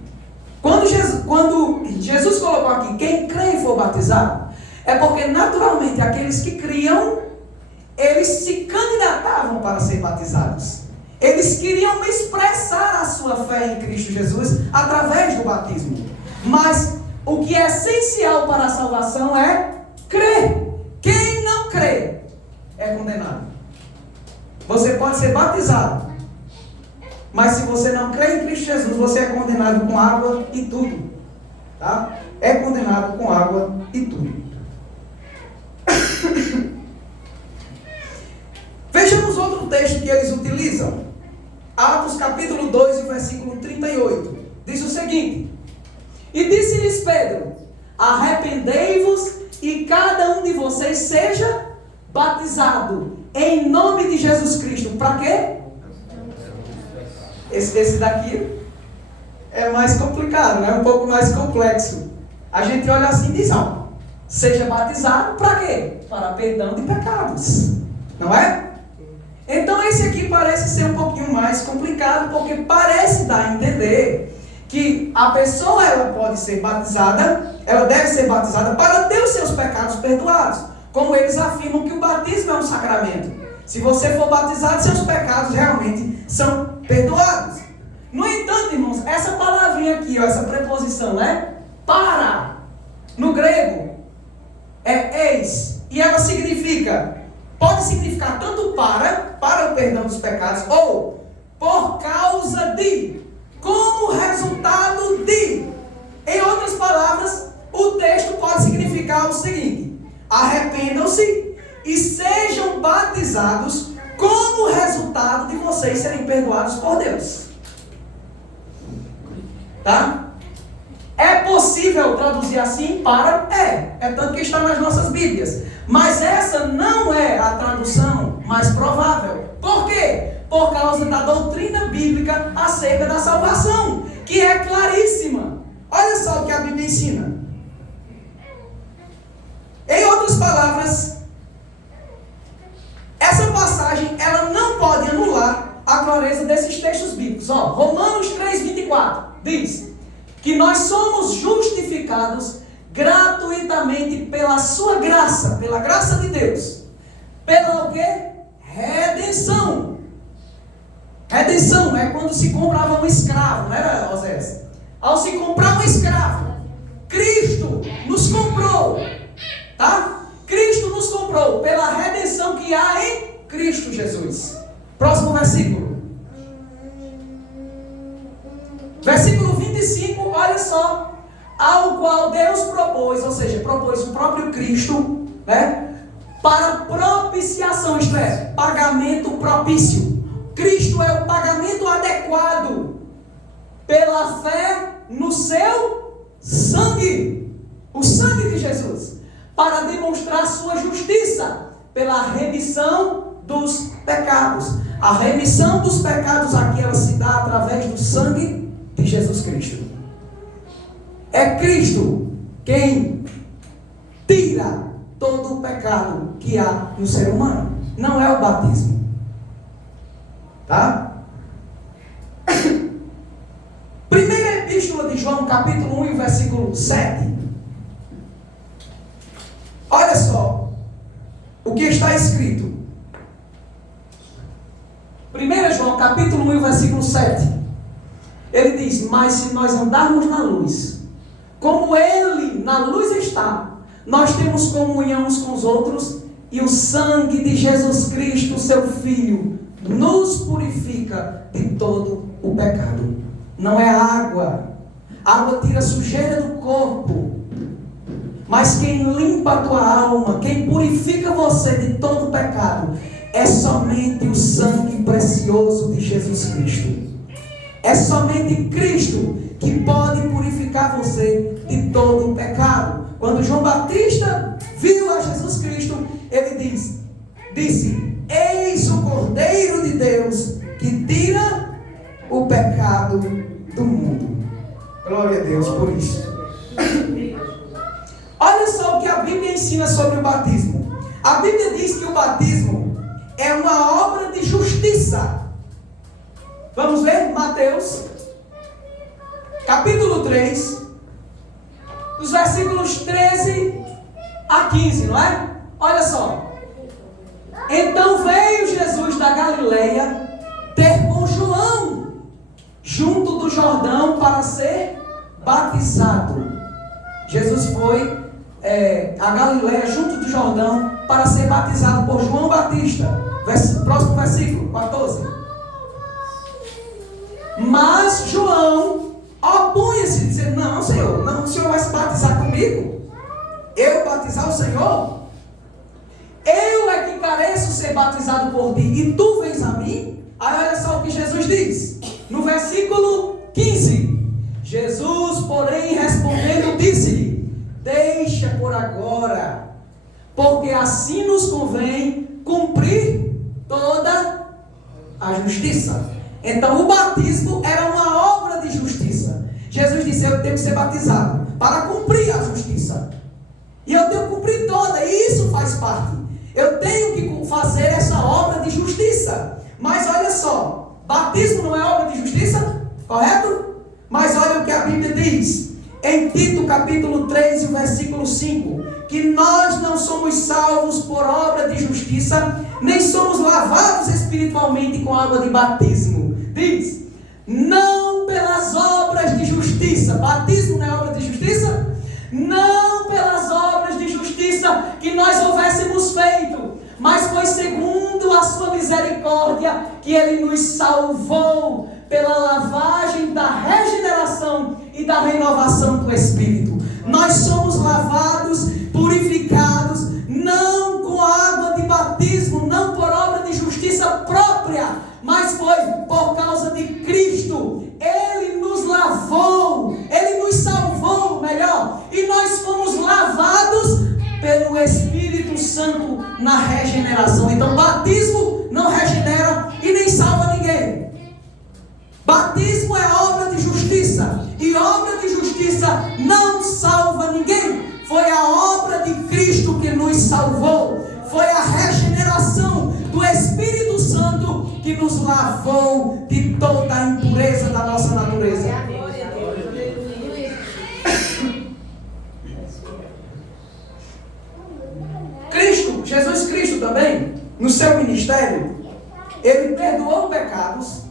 Quando Jesus colocou aqui, quem crê e for batizado, é porque naturalmente aqueles que criam, eles se candidatavam para ser batizados. Eles queriam expressar a sua fé em Cristo Jesus através do batismo. Mas o que é essencial para a salvação é crer. Quem não crê é condenado. Você pode ser batizado, mas se você não crê em Cristo Jesus, você é condenado com água e tudo. Tá? É condenado com água e tudo. Vejamos outro texto que eles utilizam. Atos capítulo 2, versículo 38. Diz o seguinte: e disse-lhes Pedro, arrependei-vos e cada um de vocês seja batizado em nome de Jesus Cristo. Para quê? Esse daqui é mais complicado, né? Um pouco mais complexo. A gente olha assim e diz, ó, seja batizado para quê? Para perdão de pecados. Não é? Então esse aqui parece ser um pouquinho mais complicado, porque parece dar a entender que a pessoa ela pode ser batizada, ela deve ser batizada para ter os seus pecados perdoados. Como eles afirmam que o batismo é um sacramento. Se você for batizado, seus pecados realmente são perdoados. No entanto, irmãos, essa palavrinha aqui, ó, essa preposição, né? Para, no grego, é eis. E ela significa, pode significar tanto para o perdão dos pecados, ou por causa de, como resultado de. Em outras palavras, o texto pode significar o seguinte: arrependam-se e sejam batizados como resultado de vocês serem perdoados por Deus. Tá? É possível traduzir assim para? É tanto que está nas nossas Bíblias. Mas essa não é a tradução mais provável. Por quê? Por causa da doutrina bíblica acerca da salvação, que é claríssima. Olha só o que a Bíblia ensina. Em outras palavras, essa passagem ela não pode anular a clareza desses textos bíblicos. Ó, Romanos 3:24 diz que nós somos justificados gratuitamente pela sua graça, pela graça de Deus. Pela o quê? Redenção. Redenção é quando se comprava um escravo, não era, Oséias? Ao se comprar um escravo, Cristo nos comprou, tá? Cristo nos comprou pela redenção que há em Cristo Jesus. Próximo versículo. Versículo 25, olha só. Ao qual Deus propôs, ou seja, propôs o próprio Cristo, né? Para propiciação, isto é, pagamento propício. Cristo é o pagamento adequado pela fé no seu sangue, o sangue de Jesus, para demonstrar sua justiça pela remissão dos pecados. A remissão dos pecados aqui ela se dá através do sangue de Jesus Cristo. É Cristo quem tira todo o pecado que há no ser humano. Não é o batismo. Tá? Primeira epístola de João, capítulo 1, versículo 7. Olha só o que está escrito. 1 João, capítulo 1, versículo 7. Ele diz: mas se nós andarmos na luz, como Ele na luz está, nós temos comunhão uns com os outros, e o sangue de Jesus Cristo, seu Filho, nos purifica de todo o pecado. Não é água. Água tira a sujeira do corpo. Mas quem limpa a tua alma, quem purifica você de todo o pecado, é somente o sangue precioso de Jesus Cristo. É somente Cristo que pode purificar você de todo o pecado. Quando João Batista viu a Jesus Cristo, ele disse: eis o Cordeiro de Deus que tira o pecado do mundo. Glória a Deus por isso. Olha só o que a Bíblia ensina sobre o batismo. A Bíblia diz que o batismo é uma obra de justiça. Vamos ver Mateus, capítulo 3, dos versículos 13 a 15, não é? Olha só. Então veio Jesus da Galileia ter com João junto do Jordão para ser batizado. Jesus foi a Galileia junto do Jordão para ser batizado por João Batista. Próximo versículo, 14. Mas João opunha-se, dizendo: não, Senhor, não, o Senhor vai se batizar comigo? Eu batizar o Senhor? Eu é que careço ser batizado por ti, e tu vens a mim? Aí olha só o que Jesus diz, no versículo 15. Jesus, porém, respondendo, disse-lhe: deixa por agora, porque assim nos convém cumprir toda a justiça. Então o batismo era uma obra de justiça. Jesus disse: eu tenho que ser batizado para cumprir a justiça. E eu tenho que cumprir toda, e isso faz parte. Eu tenho que fazer essa obra de justiça. Mas olha só, batismo não é obra de justiça? Correto? Mas olha o que a Bíblia diz. Em Tito capítulo 3, versículo 5. Que nós não somos salvos por obra de justiça, nem somos lavados espiritualmente com água de batismo. Diz, não pelas obras de justiça. Batismo não é obra de justiça? Não pelas obras de justiça que nós houvéssemos feito, mas foi segundo a sua misericórdia que Ele nos salvou pela lavagem da regeneração e da renovação do Espírito. Nós somos lavados, purificados, não com água de batismo, não por obra de justiça própria, mas foi por causa de Cristo. Ele nos lavou, Ele nos salvou, melhor, e nós fomos lavados pelo Espírito Santo na regeneração. Então, batismo não regenera e nem salva ninguém. Batismo é obra de justiça, e obra de justiça não salva ninguém. Foi a obra de Cristo que nos salvou. Foi a regeneração do Espírito Santo que nos lavou de toda a impureza da nossa natureza. Cristo, Jesus Cristo também, no seu ministério, Ele perdoou pecados,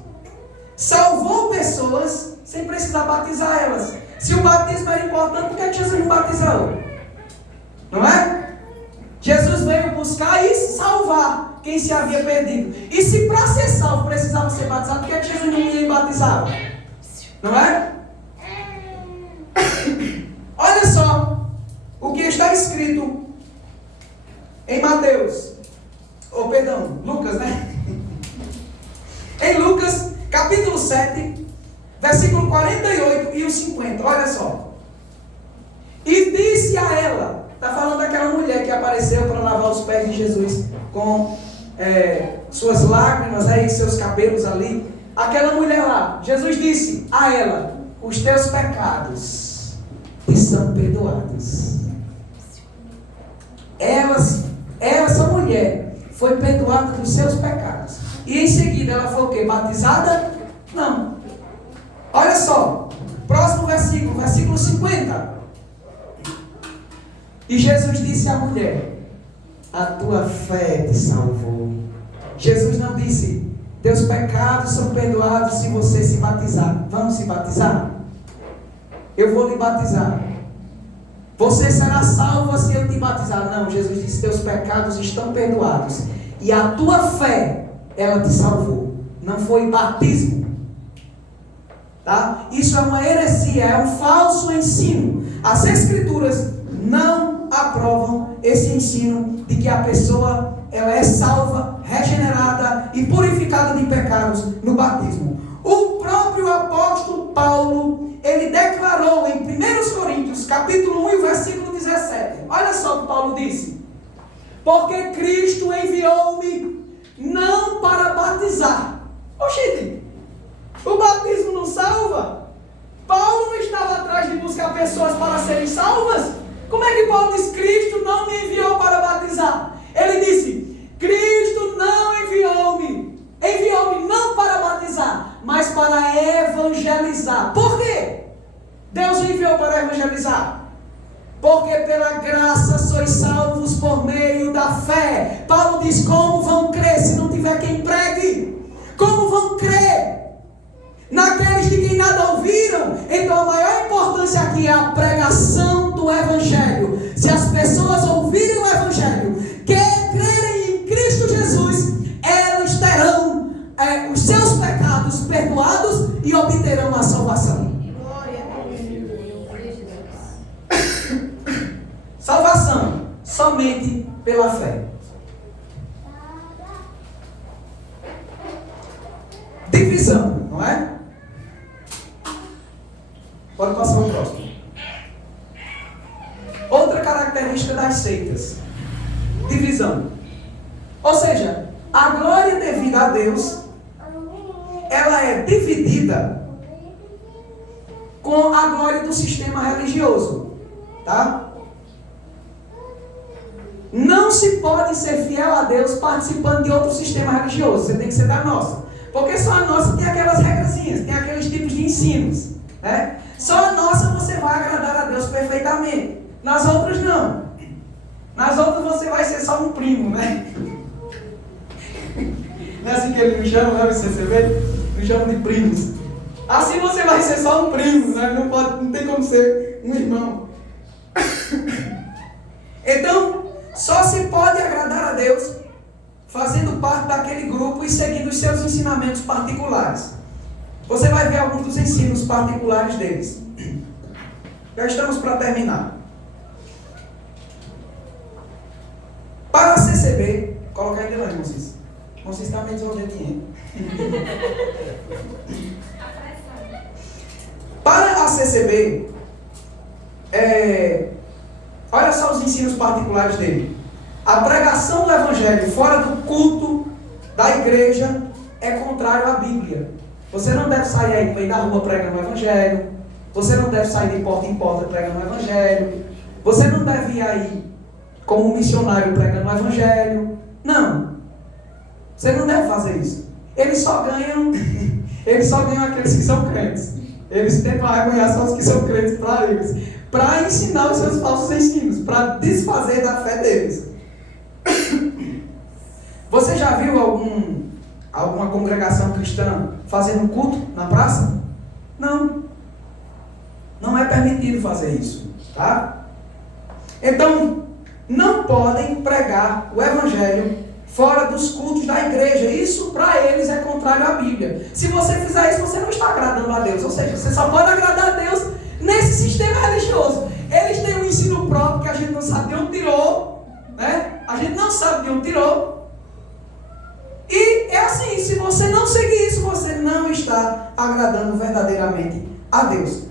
salvou pessoas sem precisar batizar elas. Se o batismo era importante, por que Jesus não batizou? Não é? Jesus veio buscar e salvar quem se havia perdido. E se para ser salvo precisava ser batizado, por que Jesus não ia e batizava? Não é? Olha só o que está escrito em Mateus, Lucas, né? Em Lucas, capítulo 7, versículo 48 e o 50, olha só. E disse a ela, está falando daquela mulher que apareceu para lavar os pés de Jesus com suas lágrimas, aí, seus cabelos ali. Aquela mulher lá, Jesus disse a ela, os teus pecados te são perdoados. Essa mulher foi perdoada dos seus pecados. E em seguida ela foi o quê? Batizada? Não. Olha só, próximo versículo, versículo 50. E Jesus disse à mulher, a tua fé te salvou. Jesus não disse, teus pecados são perdoados se você se batizar. Vamos se batizar? Eu vou lhe batizar. Você será salva se eu te batizar. Não, Jesus disse, teus pecados estão perdoados. E a tua fé, ela te salvou. Não foi batismo. Tá? Isso é uma heresia, é um falso ensino. As Escrituras não aprovam esse ensino de que a pessoa ela é salva, regenerada e purificada de pecados no batismo. O próprio apóstolo Paulo, ele declarou em 1 Coríntios, capítulo 1 e versículo 17. Olha só o que Paulo disse. Porque Cristo enviou-me não para batizar. Oxente, o batismo não salva? Paulo não estava atrás de buscar pessoas para serem salvas? Como é que Paulo diz, Cristo não me enviou para batizar? Ele disse, Cristo não enviou-me não para batizar, mas para evangelizar. Por quê? Deus o enviou para evangelizar. Porque pela graça sois salvos por meio da fé. Paulo diz, como vão crer se não tiver quem pregue? Como vão crer naqueles de quem nada ouviram? Então a maior importância aqui é a pregação do Evangelho. Se as pessoas ouvirem o Evangelho, crerem em Cristo Jesus, elas terão os seus pecados perdoados e obterão a salvação. Salvação somente pela fé. Divisão, não é? Pode passar o próximo. Outra característica das seitas: divisão. Ou seja, a glória devida a Deus, ela é dividida com a glória do sistema religioso, tá? Não se pode ser fiel a Deus participando de outro sistema religioso. Você tem que ser da nossa. Porque só a nossa tem aquelas regrazinhas, tem aqueles tipos de ensinos, né? Só a nossa você vai agradar a Deus perfeitamente. Nas outras não. Nas outras você vai ser só um primo, né? Não é assim que ele me chama, né, o CCB? Me chama de primos. Assim você vai ser só um primo, né? Não tem como ser um irmão. Então, só se pode agradar a Deus fazendo parte daquele grupo e seguindo os seus ensinamentos particulares. Você vai ver alguns dos ensinos particulares deles. Já estamos para terminar. Para a CCB, colocar aí delante, vocês. Vocês estão meio desobedientes. Para a CCB, olha só os ensinos particulares dele. A pregação do Evangelho fora do culto da igreja é contrário à Bíblia. Você não deve sair aí no meio da rua pregando o Evangelho. Você não deve sair de porta em porta pregando o Evangelho. Você não deve ir aí como missionário pregando o Evangelho. Não. Você não deve fazer isso. Eles só ganham aqueles que são crentes. Eles tentam arrebanhar só os que são crentes para eles. Para ensinar os seus falsos ensinos. Para desfazer da fé deles. Você já viu alguma congregação cristã fazendo culto na praça? Não. Não é permitido fazer isso. Tá? Então, não podem pregar o Evangelho fora dos cultos da igreja. Isso para eles é contrário à Bíblia. Se você fizer isso, você não está agradando a Deus. Ou seja, você só pode agradar a Deus nesse sistema religioso. Eles têm um ensino próprio que a gente não sabe de onde tirou, né? A gente não sabe de onde tirou. E é assim, se você não seguir isso, você não está agradando verdadeiramente a Deus.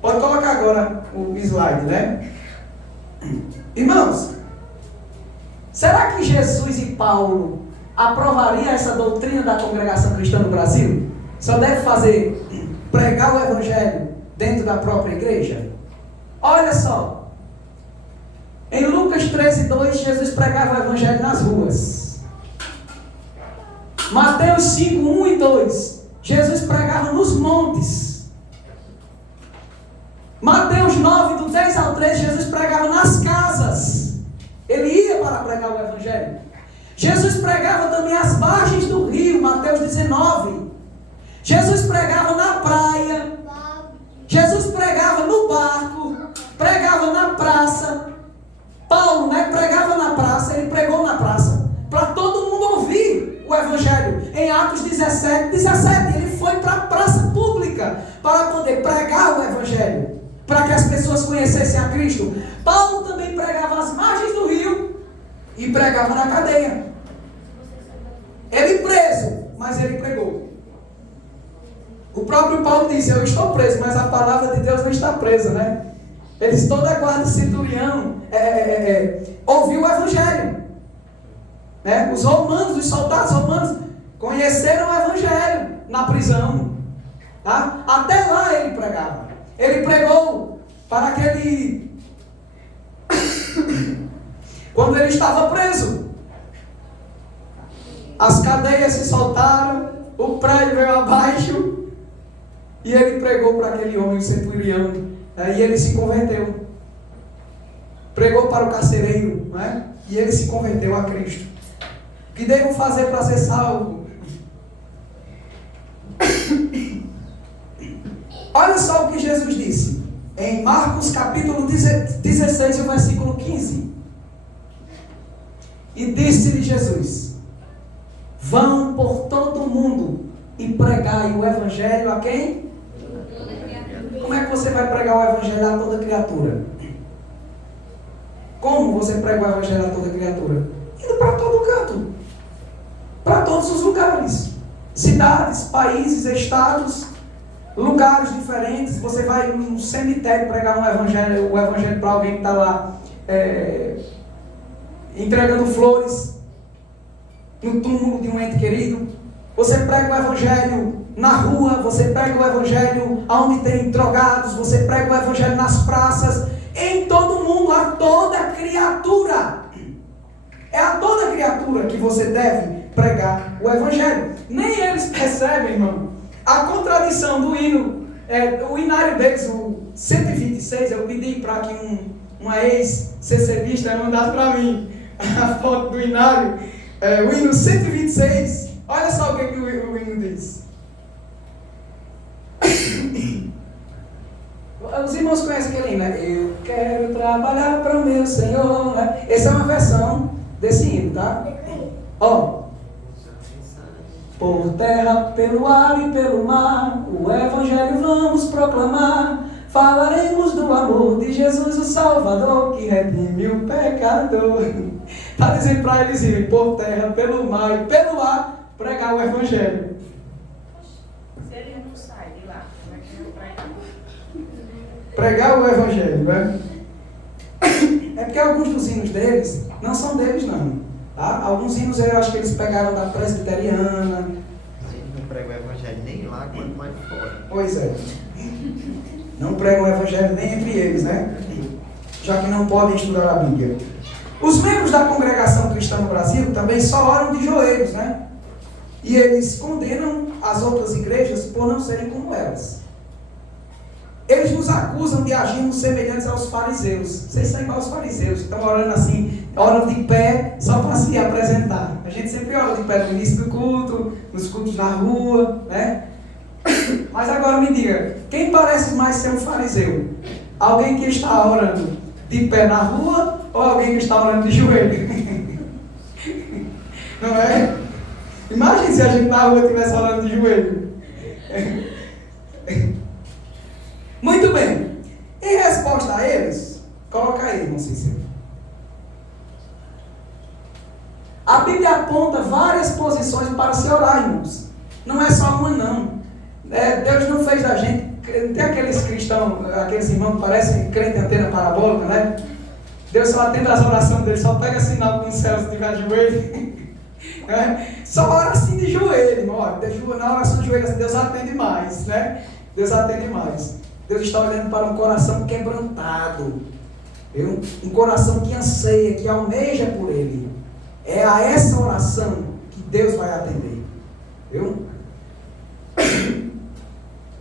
Pode colocar agora o slide, né? Irmãos, será que Jesus e Paulo aprovariam essa doutrina da congregação cristã no Brasil? Só deve pregar o Evangelho dentro da própria igreja? Olha só. Em Lucas 13:2, Jesus pregava o Evangelho nas ruas. Mateus 5:1 e 2, Jesus pregava nos montes. Mateus 9, do 10 ao 13, Jesus pregava nas casas. Ele ia para pregar o Evangelho. Jesus pregava também às margens do rio, Mateus 19. Jesus pregava na praia. Jesus pregava no barco. Pregava na praça. Paulo, pregava na praça. Ele pregou na praça para todo mundo ouvir o Evangelho. Em Atos 17, ele foi para a praça pública para poder pregar o Evangelho, para que as pessoas conhecessem a Cristo. Paulo também pregava às margens do rio e pregava na cadeia. Ele preso, mas ele pregou. O próprio Paulo disse: eu estou preso, mas a palavra de Deus não está presa, né? Eles, toda a guarda centurião ouviu o Evangelho. Né? Os romanos, os soldados romanos conheceram o Evangelho na prisão. Tá? Até lá ele pregava. Ele pregou para aquele... Quando ele estava preso. As cadeias se soltaram, o prédio veio abaixo, e ele pregou para aquele homem, o centurião, e ele se converteu. Pregou para o carcereiro, né? E ele se converteu a Cristo. O que devo fazer para ser salvo? Olha só o que Jesus disse em Marcos capítulo 16, o versículo 15. E disse-lhe Jesus: vão por todo o mundo e pregai o Evangelho a quem? Como é que você vai pregar o Evangelho a toda criatura? Como você prega o Evangelho a toda criatura? Indo para todo canto, para todos os lugares, cidades, países, estados, lugares diferentes. Você vai num cemitério pregar o Evangelho para alguém que está lá entregando flores no túmulo de um ente querido. Você prega o Evangelho na rua, você prega o Evangelho onde tem drogados, você prega o Evangelho nas praças, em todo mundo, a toda criatura. É a toda criatura que você deve pregar o Evangelho. Nem eles percebem, irmão, a contradição do hino, o hinário deles, o 126, eu pedi para que uma ex-CCBista mandasse para mim a foto do hinário. O hino 126 Olha só o que o hino diz. Os irmãos conhecem aquele hino, né? Eu quero trabalhar para o meu Senhor. Né? Essa é uma versão desse hino, tá? Ó. Por terra, pelo ar e pelo mar, o Evangelho vamos proclamar. Falaremos do amor de Jesus, o Salvador, que redime o pecador. Está dizendo para eles irem por terra, pelo mar e pelo ar, pregar o Evangelho. Se ele não sai de lá, como é que ele vai pregar? Pregar o Evangelho, né? É porque alguns dos hinos deles não são deles, não. Tá? Alguns hinos eu acho que eles pegaram da presbiteriana. A gente não prega o evangelho nem lá, quanto mais fora. Pois é. Não pregam o Evangelho nem entre eles, né? Já que não podem estudar a Bíblia. Os membros da congregação cristã no Brasil também só oram de joelhos, né? E eles condenam as outras igrejas por não serem como elas. Eles nos acusam de agirmos semelhantes aos fariseus. Vocês são igual aos fariseus, estão orando assim, oram de pé só para se apresentar. A gente sempre ora de pé no início do culto, nos cultos na rua, né? Mas agora me diga, quem parece mais ser um fariseu? Alguém que está orando de pé na rua ou alguém que está orando de joelho? Não é? Imagine se a gente na rua estivesse orando de joelho. Muito bem. Em resposta a eles, coloca aí, irmão Cícero. A Bíblia aponta várias posições para se orar, irmãos. Não é só uma, não. Deus não fez da gente. Tem aqueles cristãos, aqueles irmãos que parecem crente antena parabólica, né? Deus só atende as orações dele, só pega sinal com o céu se tiver de joelho. Só ora assim de joelho, irmão. Na oração de joelho, Deus atende mais, né? Deus atende mais. Deus está olhando para um coração quebrantado, viu? Um coração que anseia, que almeja por Ele. É a essa oração que Deus vai atender, viu?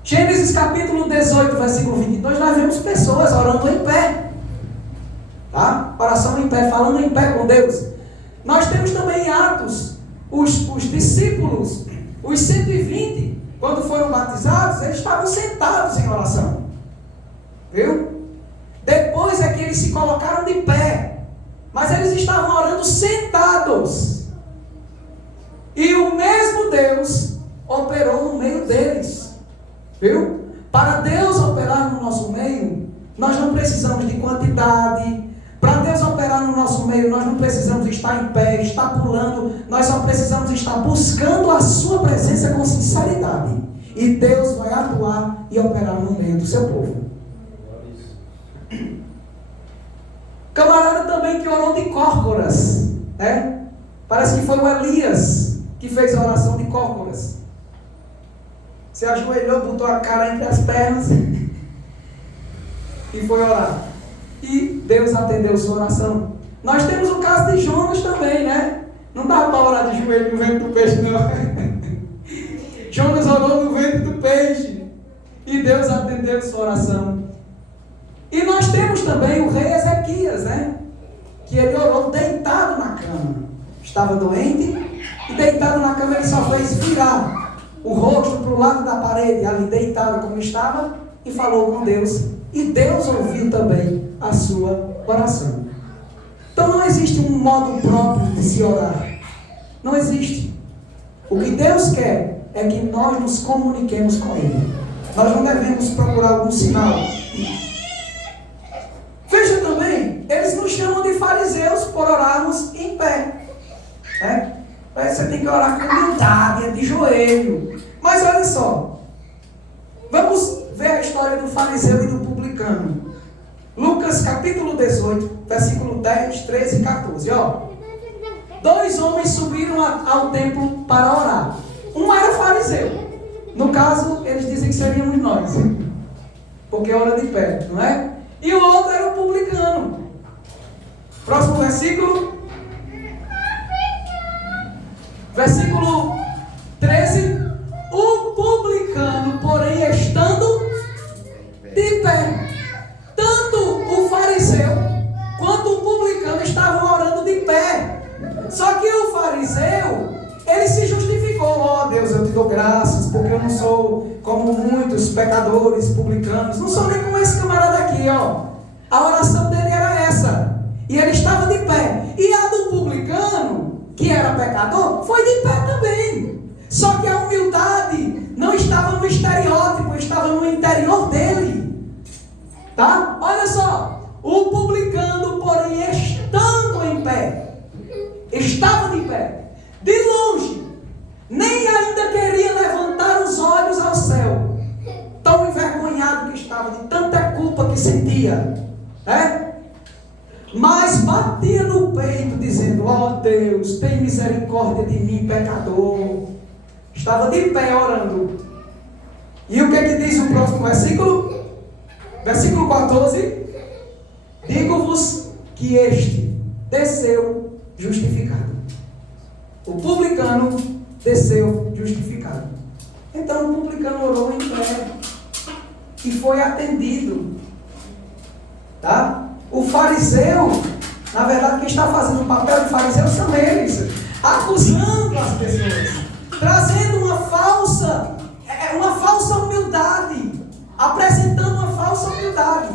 Gênesis capítulo 18, versículo 22, nós vemos pessoas orando em pé, tá? Oração em pé, falando em pé com Deus. Nós temos também em Atos, os discípulos, os 120, quando foram batizados, eles estavam sentados em oração, viu? Depois é que eles se colocaram de pé, mas eles estavam orando sentados, e o mesmo Deus operou no meio deles. Viu? Para Deus operar no nosso meio, nós não precisamos de quantidade. Para Deus operar no nosso meio, nós não precisamos estar em pé, estar pulando. Nós só precisamos estar buscando a sua presença com sinceridade. E Deus vai atuar e operar no meio do seu povo. Camarada também que orou de córcoras, né? Parece que foi o Elias que fez a oração de córcoras. Se ajoelhou, botou a cara entre as pernas e foi orar. E Deus atendeu sua oração. Nós temos o caso de Jonas também, né? Não dá para orar de joelho no ventre do peixe, não. Jonas orou no ventre do peixe e Deus atendeu sua oração. E nós temos também o rei Ezequias, né? Que ele orou deitado na cama. Estava doente e deitado na cama ele só fez virar o rosto para o lado da parede, ali deitado como estava, e falou com Deus. E Deus ouviu também a sua oração. Então não existe um modo próprio de se orar. Não existe. O que Deus quer é que nós nos comuniquemos com Ele. Nós não devemos procurar algum sinal. Veja também, eles nos chamam de fariseus por orarmos em pé. Né? Você tem que orar com humildade, de joelho. Mas olha só, vamos ver a história do fariseu e do publicano. Lucas capítulo 18, versículo 10, 13 e 14. Ó. 2 homens subiram ao templo para orar. Um era fariseu. No caso, eles dizem que seríamos nós, porque ora de pé, não é? E o outro era o publicano. Próximo versículo. Versículo 13. O publicano, porém, estando de pé. Tanto o fariseu quanto o publicano estavam orando de pé. Só que o fariseu, ele se justificou. pecadores, publicanos, não são nem como esse camarada aqui, ó. A oração dele era essa. E ele estava de pé. E a do publicano, que era pecador, foi de pé também. Só que a humildade não estava no estereótipo, estava no interior dele. Tá? Olha só. O publicano, porém, estando em pé, estava de pé, de longe, nem ainda queria levantar os olhos ao céu, tão envergonhado que estava, de tanta culpa que sentia, né? Mas batia no peito, dizendo: ó Deus, tem misericórdia de mim, pecador. Estava de pé orando. E o que é que diz o próximo versículo? Versículo 14: digo-vos que este desceu justificado. O publicano desceu justificado. Então o publicano orou em pé e foi atendido. Tá? O fariseu, na verdade, quem está fazendo o papel de fariseu são eles, acusando as pessoas, trazendo uma falsa humildade, apresentando uma falsa humildade,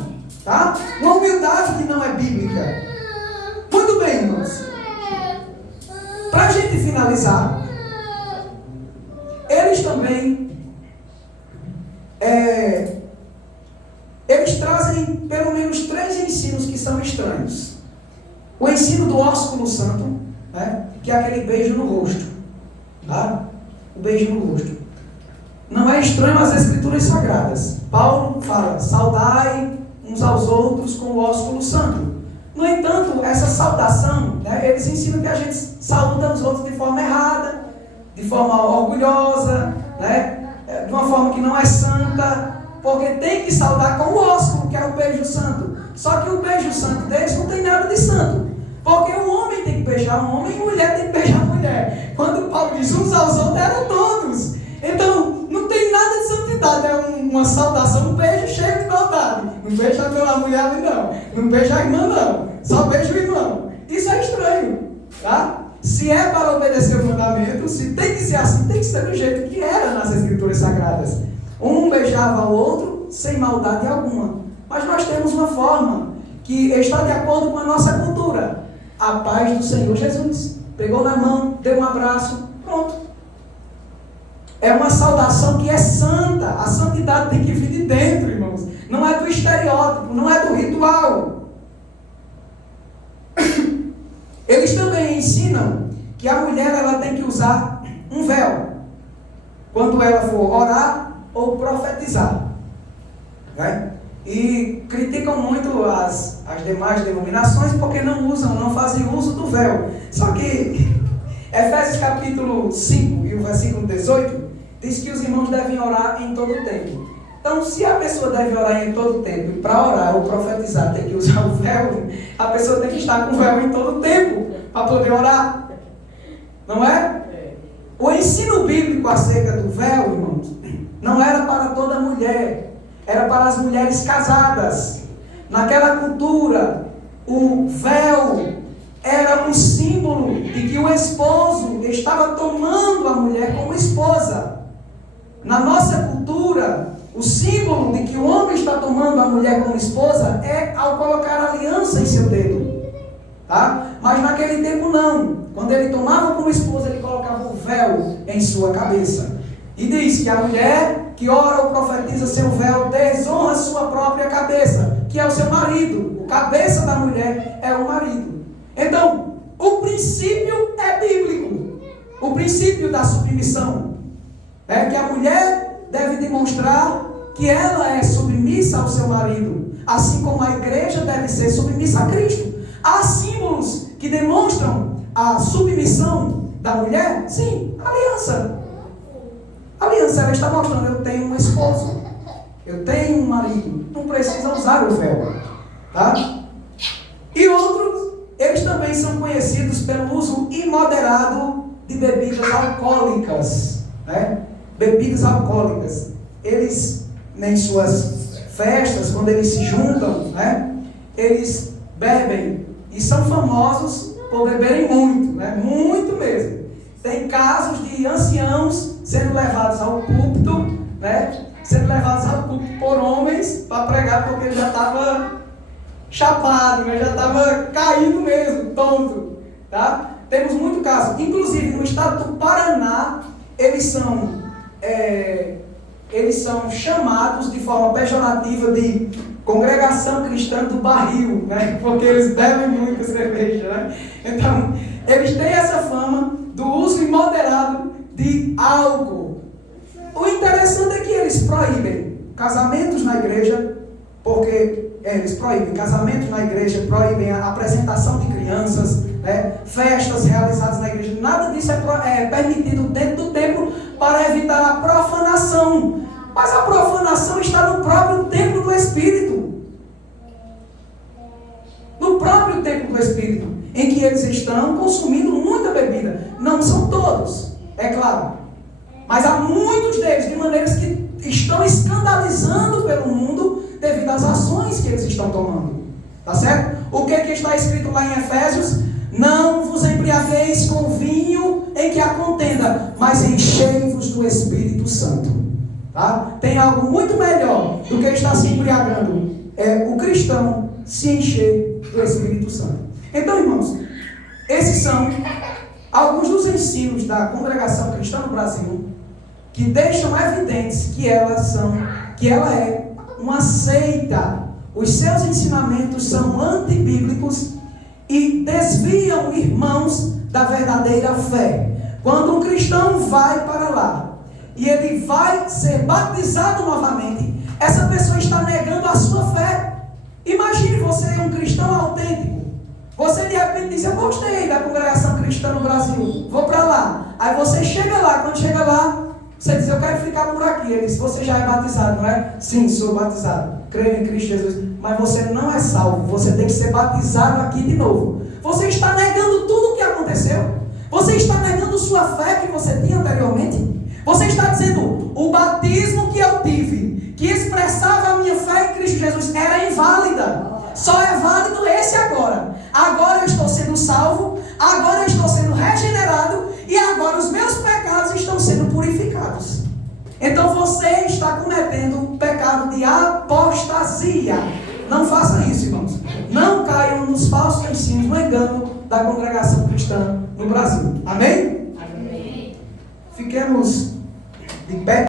tá? Uma humildade que não é bíblica. Muito bem, irmãos. Para a gente finalizar, eles também eles trazem pelo menos 3 ensinos que são estranhos. O ensino do ósculo santo, né, que é aquele beijo no rosto. Tá? O beijo no rosto. Não é estranho às escrituras sagradas. Paulo fala: saudai uns aos outros com o ósculo santo. No entanto, essa saudação, né, eles ensinam que a gente saúda os outros de forma errada, de forma orgulhosa, né, de uma forma que não é santa, porque tem que saudar com o ósculo, que é o beijo santo. Só que o beijo santo deles não tem nada de santo, porque o homem tem que beijar um homem e a mulher tem que beijar a mulher. Quando Paulo diz uns aos outros, eram todos. Então, não tem nada de santidade, é uma saudação, um beijo cheio de maldade. Não beija a mulher ali não, não beija a irmã não, só beija o irmão. Isso é estranho, tá? Se é para obedecer o mandamento, se tem que ser assim, tem que ser do jeito que era nas escrituras sagradas. Um beijava o outro sem maldade alguma. Mas nós temos uma forma que está de acordo com a nossa cultura. A paz do Senhor Jesus. Pegou na mão, deu um abraço, pronto. É uma saudação que é santa. A santidade tem que vir de dentro, irmãos. Não é do estereótipo, não é do ritual. Eles também ensinam que a mulher ela tem que usar um véu quando ela for orar ou profetizar. Né? E criticam muito as demais denominações porque não usam, não fazem uso do véu. Só que Efésios capítulo 5 e o versículo 18 diz que os irmãos devem orar em todo o tempo. Então, se a pessoa deve orar em todo o tempo, e para orar ou profetizar tem que usar o véu, a pessoa tem que estar com o véu em todo o tempo para poder orar. Não é? O ensino bíblico acerca do véu, irmãos, não era para toda mulher, era para as mulheres casadas. Naquela cultura, o véu era um símbolo de que o esposo estava tomando a mulher como esposa. Na nossa cultura, o símbolo de que o homem está tomando a mulher como esposa é ao colocar aliança em seu dedo. Tá? Mas naquele tempo não. Quando ele tomava como esposa, ele colocava o véu em sua cabeça. E diz que a mulher que ora ou profetiza seu véu desonra sua própria cabeça, que é o seu marido. O cabeça da mulher é o marido. Então, o princípio é bíblico. O princípio da submissão é que a mulher deve demonstrar que ela é submissa ao seu marido, assim como a igreja deve ser submissa a Cristo. Há símbolos que demonstram a submissão da mulher? Sim, aliança. Aliança, ela está mostrando: eu tenho um esposo, eu tenho um marido, não precisa usar o véu. Tá? E outros, eles também são conhecidos pelo uso imoderado de bebidas alcoólicas. Né? Bebidas alcoólicas. Eles, em suas festas, quando eles se juntam, né? Eles bebem e são famosos por beberem muito, né? Muito mesmo. Tem casos de anciãos sendo levados ao púlpito, né? sendo levados ao púlpito por homens para pregar, porque ele já estava chapado, né? Já estava caído mesmo, tonto. Tá? Temos muito caso. Inclusive, no estado do Paraná, eles são chamados de forma pejorativa de congregação cristã do barril, né? Porque eles bebem muita cerveja, né? Então, eles têm essa fama do uso imoderado de álcool. O interessante é que eles proíbem casamentos na igreja, porque eles proíbem casamentos na igreja, proíbem a apresentação de crianças, né? Festas realizadas na igreja. Nada disso é permitido dentro do templo para evitar a profanação. Mas a profanação está no próprio templo do Espírito. No próprio templo do Espírito, em que eles estão consumindo muita bebida. Não são todos, é claro. Mas há muitos deles, de maneiras que estão escandalizando pelo mundo devido às ações que eles estão tomando. Tá certo? O que está escrito lá em Efésios? Não vos embriagueis com vinho em que há contenda, mas enchei-vos do Espírito Santo. Tá? Tem algo muito melhor do que estar se embriagando. É o cristão se encher do Espírito Santo. Então, irmãos, esses são alguns dos ensinos da congregação cristã no Brasil que deixam evidentes que ela é uma seita. Os seus ensinamentos são antibíblicos e desviam irmãos da verdadeira fé. Quando um cristão vai para lá e ele vai ser batizado novamente, essa pessoa está negando a sua fé. Imagine você um cristão autêntico. Você de repente diz: eu gostei da congregação cristã no Brasil, vou para lá. Aí você chega lá, quando chega lá, você diz: eu quero ficar por aqui. Ele diz: você já é batizado, não é? Sim, sou batizado, creio em Cristo Jesus. Mas você não é salvo, você tem que ser batizado aqui de novo. Você está negando tudo o que aconteceu. Você está negando sua fé que você tinha anteriormente. Você está dizendo: o batismo que eu tive, que expressava a minha fé em Cristo Jesus, era inválida. Só é válido esse agora. Agora eu estou sendo salvo, agora eu estou sendo regenerado e agora os meus pecados estão sendo purificados. Então você está cometendo o pecado de apostasia. Não faça isso, irmãos. Não caiam nos falsos ensinos, no engano da congregação cristã no Brasil. Amém? Amém. Fiquemos de pé.